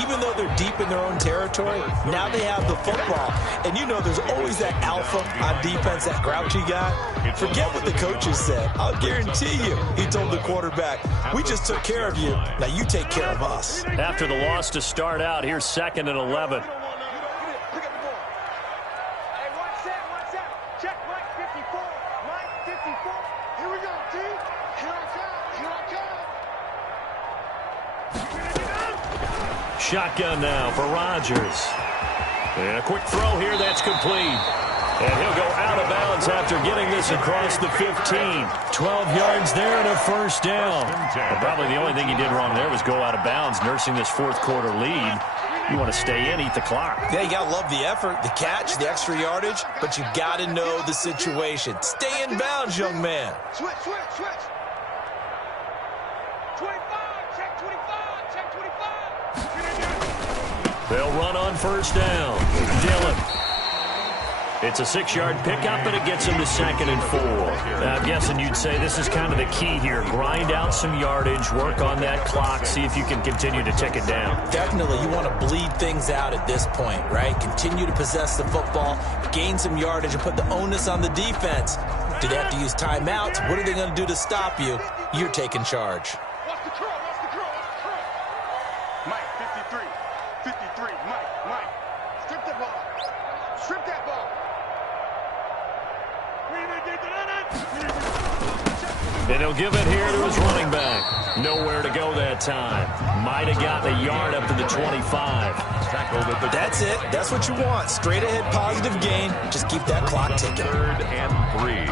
Even though they're deep in their own territory, now they have the football. And you know there's always that alpha on defense, that grouchy guy. Forget what the coaches said. I'll guarantee you, he told the quarterback, we just took care of you. Now you take care of us. After the loss to start out, here's 2nd and 11. Shotgun now for Rodgers. And a quick throw here, that's complete. And he'll go out of bounds after getting this across the 15. 12 yards there and a 1st down. And probably the only thing he did wrong there was go out of bounds, nursing this 4th quarter lead. You want to stay in, eat the clock. Yeah, you got to love the effort, the catch, the extra yardage, but you got to know the situation. Stay in bounds, young man. Switch. 25, check 25, check 25. They'll run on 1st down. Dillon. It's a 6-yard pickup, but it gets him to 2nd and 4. Now, I'm guessing you'd say this is kind of the key here. Grind out some yardage, work on that clock, see if you can continue to tick it down. Definitely, you want to bleed things out at this point, right? Continue to possess the football, gain some yardage, and put the onus on the defense. Do they have to use timeouts? What are they going to do to stop you? You're taking charge. Watch the curl. Mike, 53, Mike. Strip that ball. And he'll give it here to his running back. Nowhere to go that time. Might have gotten a yard up to the 25. That's it. That's what you want. Straight ahead positive gain. Just keep that clock ticking. 3rd and 3.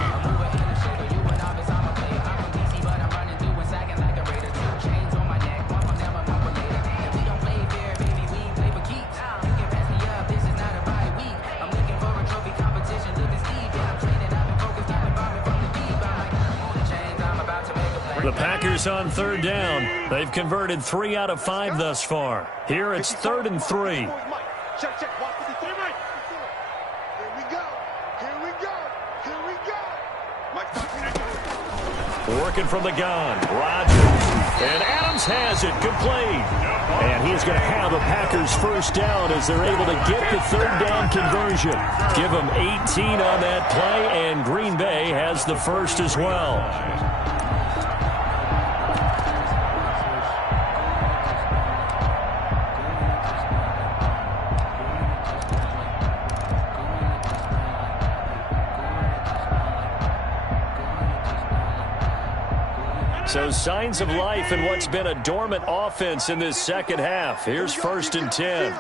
The Packers on 3rd down. They've converted 3 out of 5 thus far. Here it's 3rd and 3. Check. Watch the 3, Mike. Here we go. Working from the gun. Rodgers. And Adams has it complete. And he's going to have a Packers 1st down as they're able to get the 3rd down conversion. Give them 18 on that play, and Green Bay has the 1st as well. So signs of life in what's been a dormant offense in this second half. Here's 1st and 10.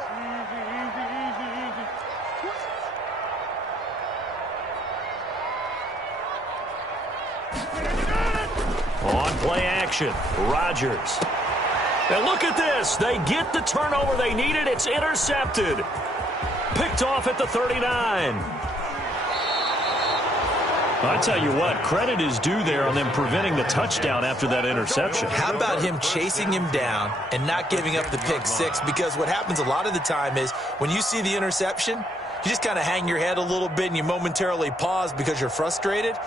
On play action, Rodgers. And look at this. They get the turnover they needed. It's intercepted. Picked off at the 39. I tell you what, credit is due there on them preventing the touchdown after that interception. How about him chasing him down and not giving up the pick six? Because what happens a lot of the time is when you see the interception, you just kind of hang your head a little bit and you momentarily pause because you're frustrated.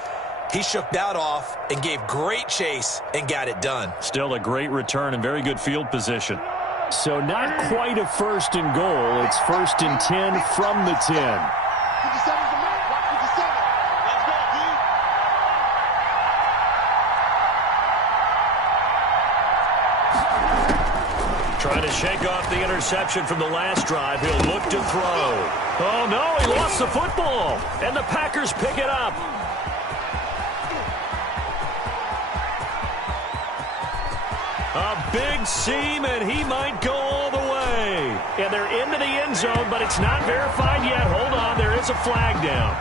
He shook that off and gave great chase and got it done. Still a great return and very good field position. So not quite a 1st and goal. It's 1st and 10 from the 10. Trying to shake off the interception from the last drive. He'll look to throw. Oh, no, he lost the football. And the Packers pick it up. A big seam, and he might go all the way. And they're into the end zone, but it's not verified yet. Hold on, there is a flag down.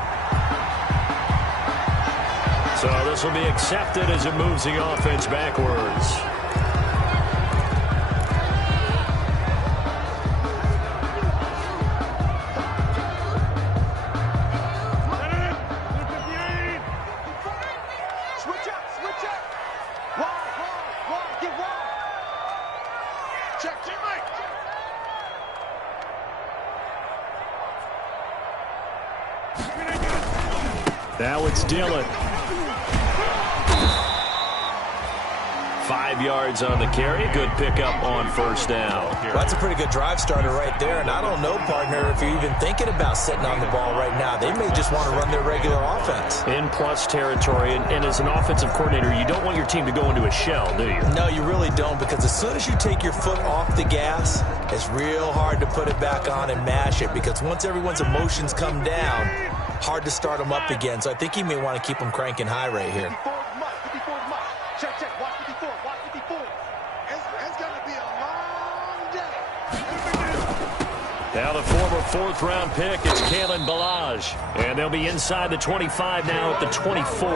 So this will be accepted as it moves the offense backwards. Now it's Dillon. 5 yards on the carry. Good pickup on 1st down. Well, that's a pretty good drive starter right there. And I don't know, partner, if you're even thinking about sitting on the ball right now. They may just want to run their regular offense. In plus territory. And as an offensive coordinator, you don't want your team to go into a shell, do you? No, you really don't, because as soon as you take your foot off the gas, it's real hard to put it back on and mash it, because once everyone's emotions come down, hard to start them up again. So I think he may want to keep them cranking high right here. Check, check. Watch 54. Watch 54. It's going to be a long day. Now the former 4th-round pick, it's Kalen Ballage. And they'll be inside the 25 now at the 24.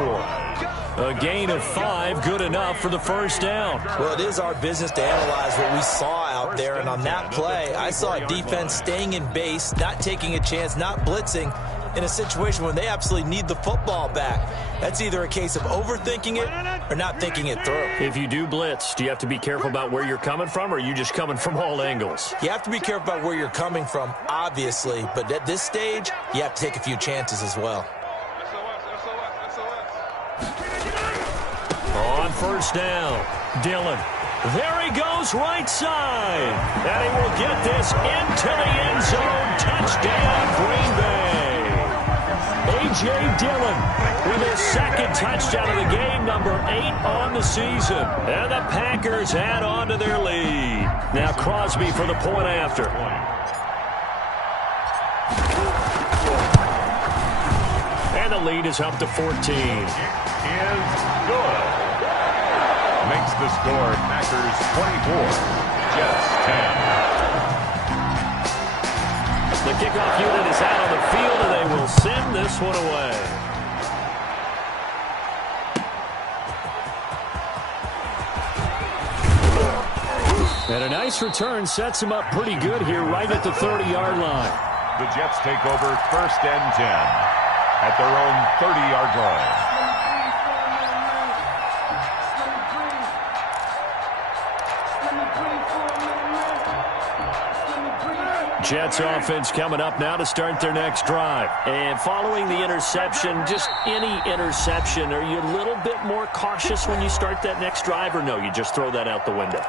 A gain of 5, good enough for the 1st down. Well, it is our business to analyze what we saw out there. And on that play, I saw a defense staying in base, not taking a chance, not blitzing, in a situation when they absolutely need the football back. That's either a case of overthinking it or not thinking it through. If you do blitz, do you have to be careful about where you're coming from, or are you just coming from all angles? You have to be careful about where you're coming from, obviously, but at this stage, you have to take a few chances as well. On 1st down, Dillon. There he goes, right side. And he will get this into the end zone. Touchdown, Green Bay. A.J. Dillon with his 2nd touchdown of the game, number 8 on the season. And the Packers add on to their lead. Now Crosby for the point after. And the lead is up to 14. Is good. Makes the score Packers 24, Jets 10. The kickoff unit is out on the field, and they will send this one away. And a nice return sets him up pretty good here right at the 30-yard line. The Jets take over 1st and 10 at their own 30-yard line. Jets offense coming up now to start their next drive. And following the interception, just any interception, are you a little bit more cautious when you start that next drive, or no, you just throw that out the window?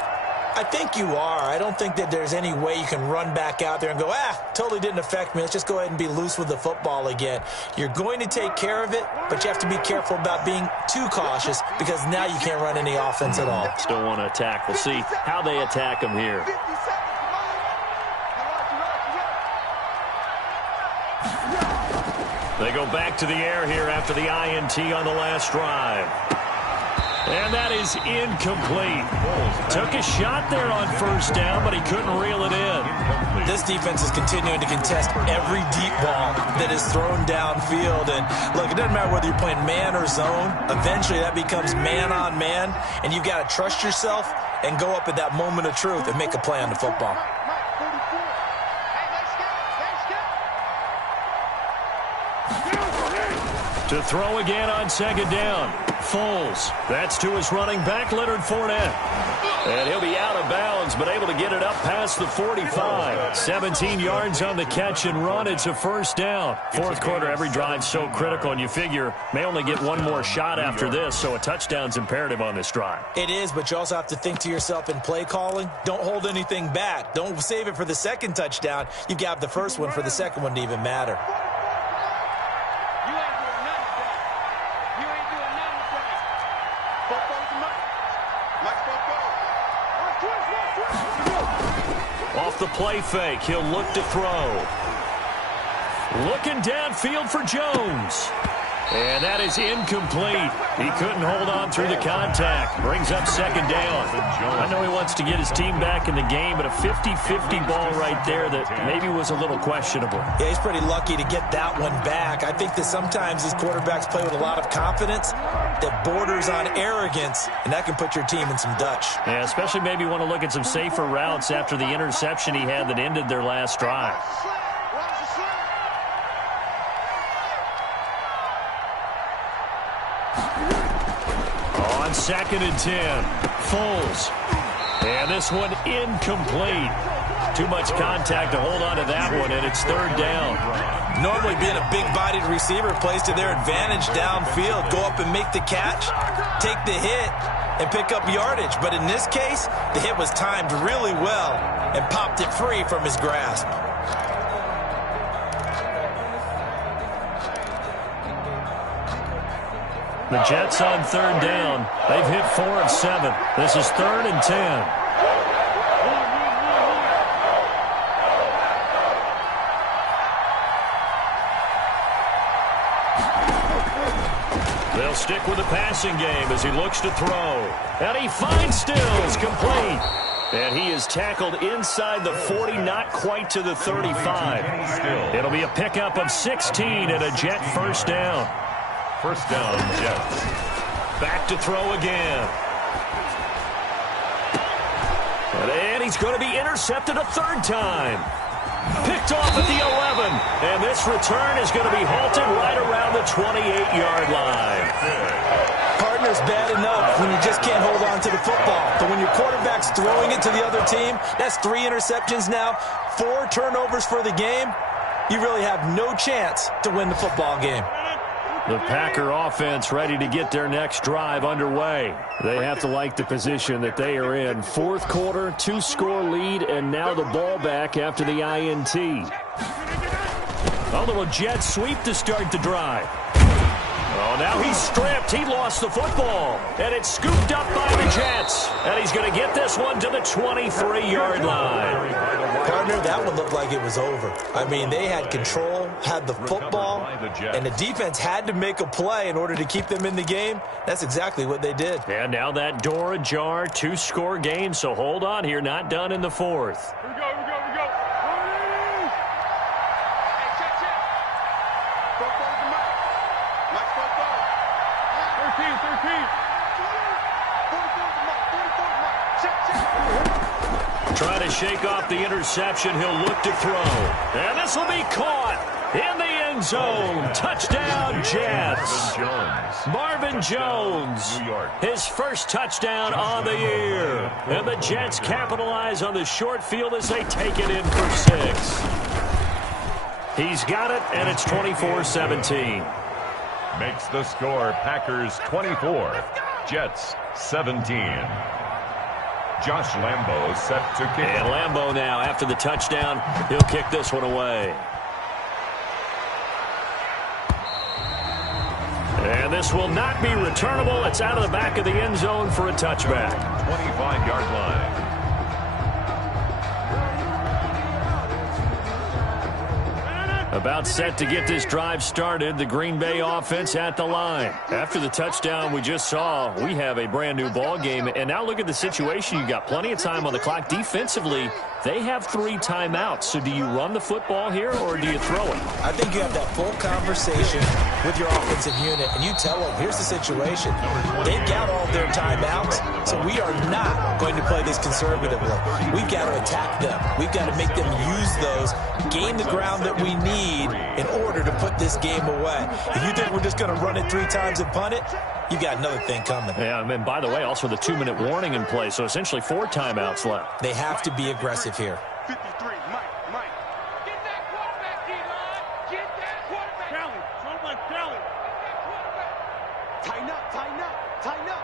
I think you are. I don't think that there's any way you can run back out there and go, totally didn't affect me. Let's just go ahead and be loose with the football again. You're going to take care of it, but you have to be careful about being too cautious, because now you can't run any offense at all. Still want to attack. We'll see how they attack them here. They go back to the air here after the INT on the last drive. And that is incomplete. Took a shot there on first down, but he couldn't reel it in. This defense is continuing to contest every deep ball that is thrown downfield. And look, it doesn't matter whether you're playing man or zone. Eventually that becomes man on man, and you've got to trust yourself and go up at that moment of truth and make a play on the football. To throw again on second down. Foles. That's to his running back, Leonard Fournette. And he'll be out of bounds, but able to get it up past the 45. 17 yards on the catch and run. It's a first down. Fourth quarter, every drive's so critical, and you figure may only get one more shot after this, so a touchdown's imperative on this drive. It is, but you also have to think to yourself in play calling, don't hold anything back. Don't save it for the second touchdown. You've got the first one for the second one to even matter. Off the play fake, he'll look to throw. Looking downfield for Jones. And that is incomplete. He couldn't hold on through the contact. Brings up second down. I know he wants to get his team back in the game, but a 50-50 ball right there that maybe was a little questionable. Yeah, he's pretty lucky to get that one back. I think that sometimes these quarterbacks play with a lot of confidence that borders on arrogance, and that can put your team in some Dutch. Yeah, especially maybe want to look at some safer routes after the interception he had that ended their last drive. On 2nd and 10, Foles. And this one incomplete. Too much contact to hold on to that one, and it's third down. Normally being a big-bodied receiver plays to their advantage downfield. Go up and make the catch, take the hit, and pick up yardage. But in this case, the hit was timed really well and popped it free from his grasp. The Jets on third down. They've hit 4 of 7. This is 3rd and 10. They'll stick with the passing game as he looks to throw. And he finds Stills complete. And he is tackled inside the 40, not quite to the 35. It'll be a pickup of 16 and a Jet first down. First down, Jets. Back to throw again. And he's going to be intercepted a third time. Picked off at the 11. And this return is going to be halted right around the 28-yard line. Partner's bad enough when you just can't hold on to the football. But when your quarterback's throwing it to the other team, that's 3 interceptions now, 4 turnovers for the game. You really have no chance to win the football game. The Packer offense ready to get their next drive underway. They have to like the position that they are in. Fourth quarter, 2-score lead, and now the ball back after the INT. A little jet sweep to start the drive. Oh, now he's stripped. He lost the football. And it's scooped up by the Jets. And he's going to get this one to the 23-yard line. Partner, that one looked like it was over. I mean, they had control, had the football, and the defense had to make a play in order to keep them in the game. That's exactly what they did. And now that door ajar, 2-score game, so hold on here. Not done in the fourth. Here we go. Hey, check. Go forward to Mike. Mike's go forward. 13. 44 to Mike. Check. Trying to shake off the interception. He'll look to throw. And this will be caught in the end zone. Touchdown, Jets. Marvin Jones, his first touchdown on the year. And the Jets capitalize on the short field as they take it in for 6. He's got it, and it's 24-17. Makes the score Packers 24, Jets 17. Josh Lambo set to kick. And Lambo now, after the touchdown, he'll kick this one away. And this will not be returnable. It's out of the back of the end zone for a touchback. 25-yard line. About set to get this drive started. The Green Bay offense at the line. After the touchdown we just saw, we have a brand new ball game. And now look at the situation. You got plenty of time on the clock. Defensively, they have 3 timeouts. So do you run the football here or do you throw it? I think you have that full conversation with your offensive unit, and you tell them, here's the situation. They've got all their timeouts, so we are not going to play this conservatively. We've got to attack them. We've got to make them use those, gain the ground that we need in order to put this game away. If you think we're just going to run it 3 times and punt it, you got another thing coming. Yeah, and by the way, also the 2-minute warning in play, so essentially 4 timeouts left. They have to be aggressive here. 53, Mike. Get that quarterback, D-line. Get that quarterback. Kelly, someone, Kelly. Tighten up.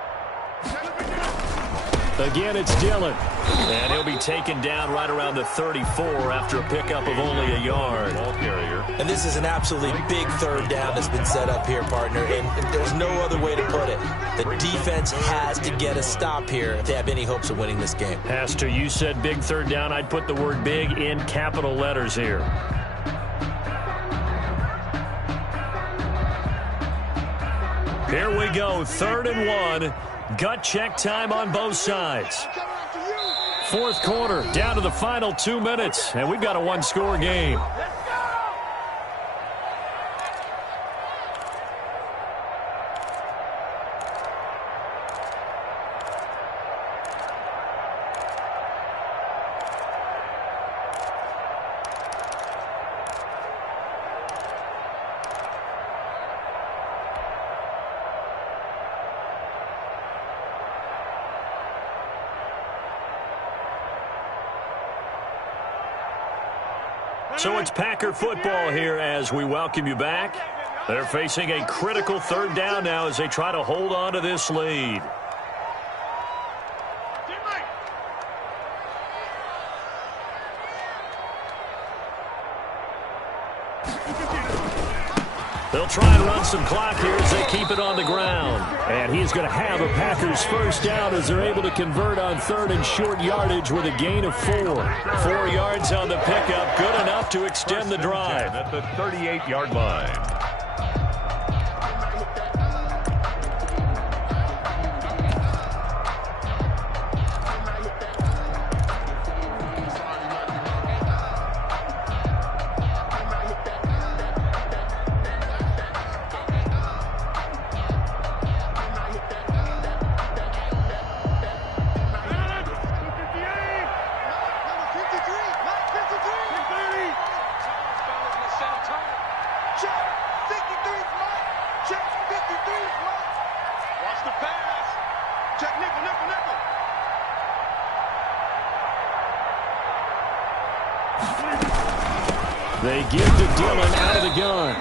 Again, it's Dillon. And he'll be taken down right around the 34 after a pickup of only a yard. Ball carrier. And this is an absolutely big 3rd down that's been set up here, partner. And there's no other way to put it. The defense has to get a stop here if they have any hopes of winning this game. Pastor, you said big 3rd down. I'd put the word big in capital letters here. Here we go, 3rd and 1. Gut check time on both sides. 4th quarter, down to the final 2 minutes, and we've got a 1-score game. So it's Packer football here as we welcome you back. They're facing a critical 3rd down now as they try to hold on to this lead. They'll try and run some clock here as they keep it on the ground. And he's going to have a Packers 1st down as they're able to convert on 3rd and short yardage with a gain of 4. 4 yards on the pickup, good enough to extend the drive. At the 38-yard line. They give to Dillon out of the gun.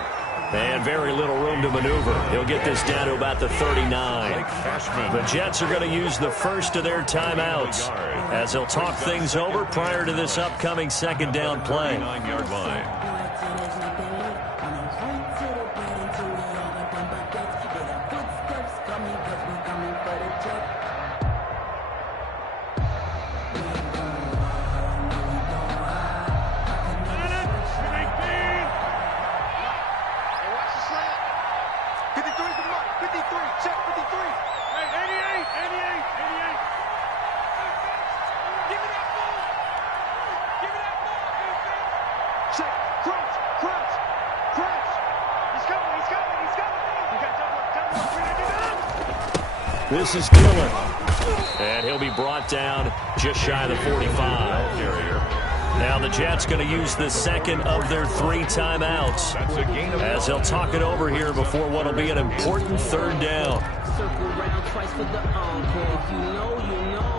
And very little room to maneuver. He'll get this down to about the 39. The Jets are going to use the first of their timeouts as they'll talk things over prior to this upcoming 2nd down play. 39-yard line. This is Dillon. And he'll be brought down just shy of the 45. Now the Jets going to use the 2nd of their 3 timeouts as they'll talk it over here before what will be an important 3rd down. Circle round twice for the encore. If you know, you know.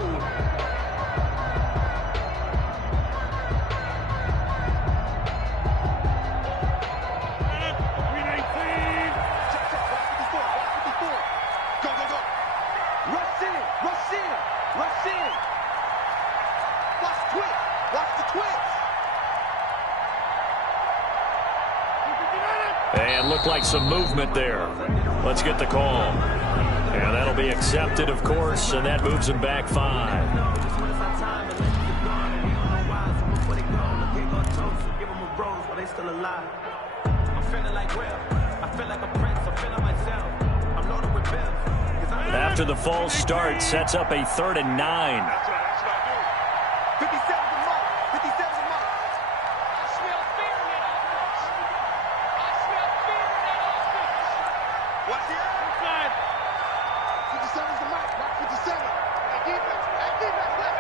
And looked like some movement there. Let's get the call. And that'll be accepted, of course, and that moves him back 5. while they still alive. I'm feeling like Will. I feel like a prince. I'm feeling myself. I'm loaded with bills. After the false start, sets up a 3rd and 9. That's what I do. 57 the mark. 57 the mark. I smell fear in that offense. I smell fear in that offense. Watch the inside. 57 is the mark. Mark 57. Hey, defense. Hey, defense. Left.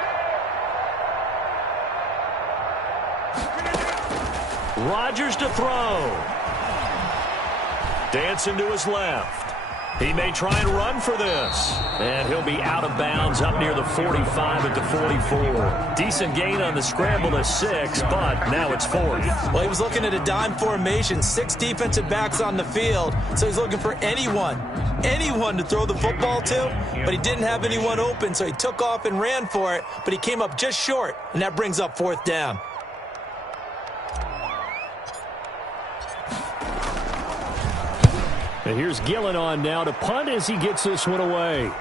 Rodgers to throw. Dancing to his left. He may try and run for this. And he'll be out of bounds up near the 45 at the 44. Decent gain on the scramble to 6, but now it's 4th. Well, he was looking at a dime formation, 6 defensive backs on the field, so he's looking for anyone to throw the football to, but he didn't have anyone open, so he took off and ran for it, but he came up just short, and that brings up 4th down. And here's Gillen on now to punt as he gets this one away. We'll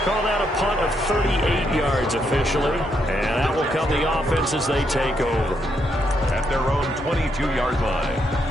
call that a punt of 38 yards officially. And that will come the offense as they take over. At their own 22-yard line.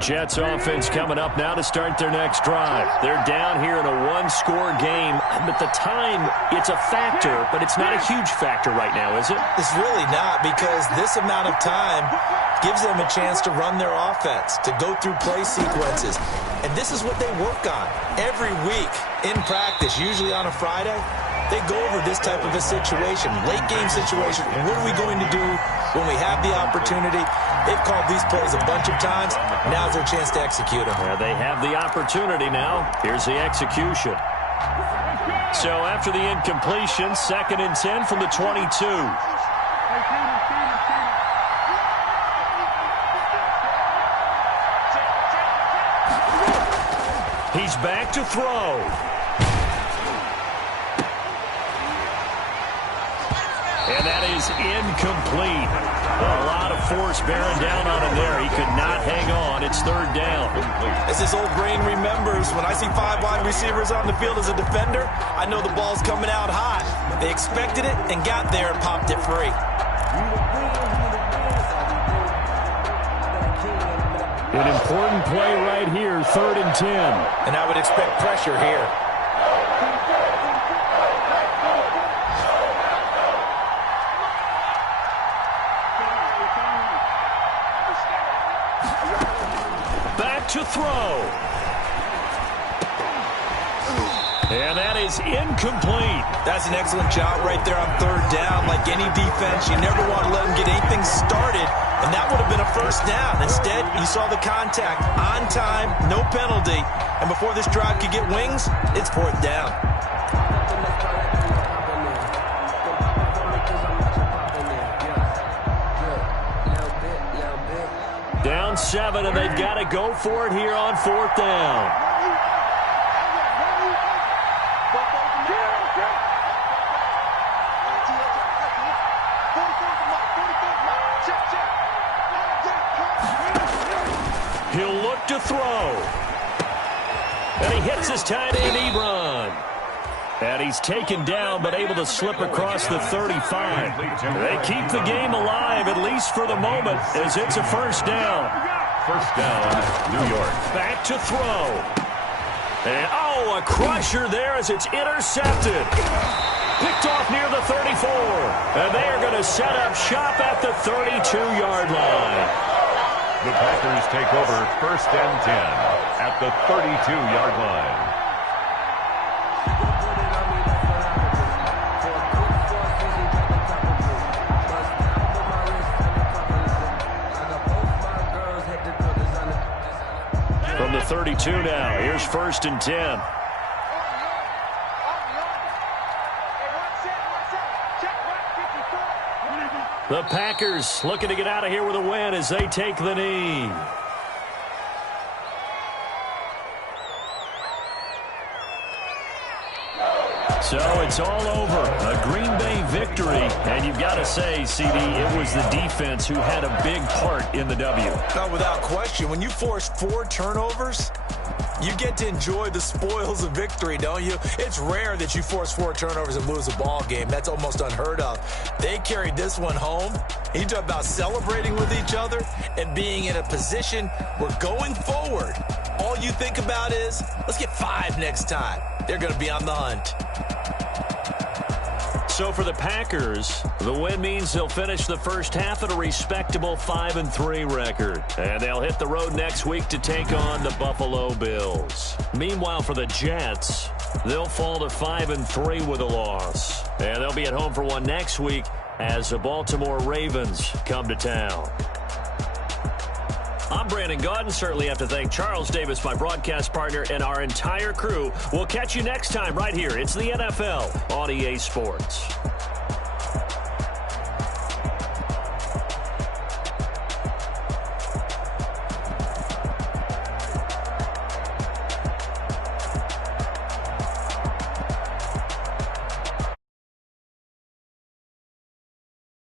Jets offense coming up now to start their next drive. They're down here in a 1-score game. At the time, it's a factor, but it's not a huge factor right now, is it? It's really not, because this amount of time gives them a chance to run their offense, to go through play sequences. And this is what they work on every week in practice, usually on a Friday. They go over this type of a situation, late game situation. What are we going to do when we have the opportunity? They've called these plays a bunch of times. Now's their chance to execute them. Yeah, they have the opportunity now. Here's the execution. So after the incompletion, 2nd and 10 from the 22. He's back to throw. And that is incomplete. A lot of force bearing down on him there. He could not hang on. It's 3rd down. As his old brain remembers, when I see 5 wide receivers on the field as a defender, I know the ball's coming out hot. They expected it and got there and popped it free. An important play right here, 3rd and 10. And I would expect pressure here. To throw. And that is incomplete. That's an excellent job right there on 3rd down. Like any defense, you never want to let them get anything started, and that would have been a 1st down. Instead, you saw the contact on time, no penalty, and before this drive could get wings, it's 4th down. Down 7, and they've got to go for it here on 4th down. He'll look to throw. And he hits his tight end, Ebron. And he's taken down, but able to slip across the 35. They keep the game alive, at least for the moment, as it's a 1st down. 1st down, New York. Back to throw. And, oh, a crusher there as it's intercepted. Picked off near the 34. And they are going to set up shop at the 32-yard line. The Packers take over 1st and 10 at the 32-yard line. From the 32 now, here's 1st and 10. The Packers looking to get out of here with a win as they take the knee. So it's all over. A Green Bay victory. And you've got to say, CD, it was the defense who had a big part in the W. Not without question. When you force 4 turnovers, you get to enjoy the spoils of victory, don't you? It's rare that you force 4 turnovers and lose a ball game. That's almost unheard of. They carried this one home. You talk about celebrating with each other and being in a position where going forward, all you think about is, let's get 5 next time. They're going to be on the hunt. So for the Packers, the win means they'll finish the first half at a respectable 5-3 record. And they'll hit the road next week to take on the Buffalo Bills. Meanwhile, for the Jets, they'll fall to 5-3 with a loss. And they'll be at home for one next week as the Baltimore Ravens come to town. I'm Brandon Gaudin. Certainly have to thank Charles Davis, my broadcast partner, and our entire crew. We'll catch you next time right here. It's the NFL on EA Sports.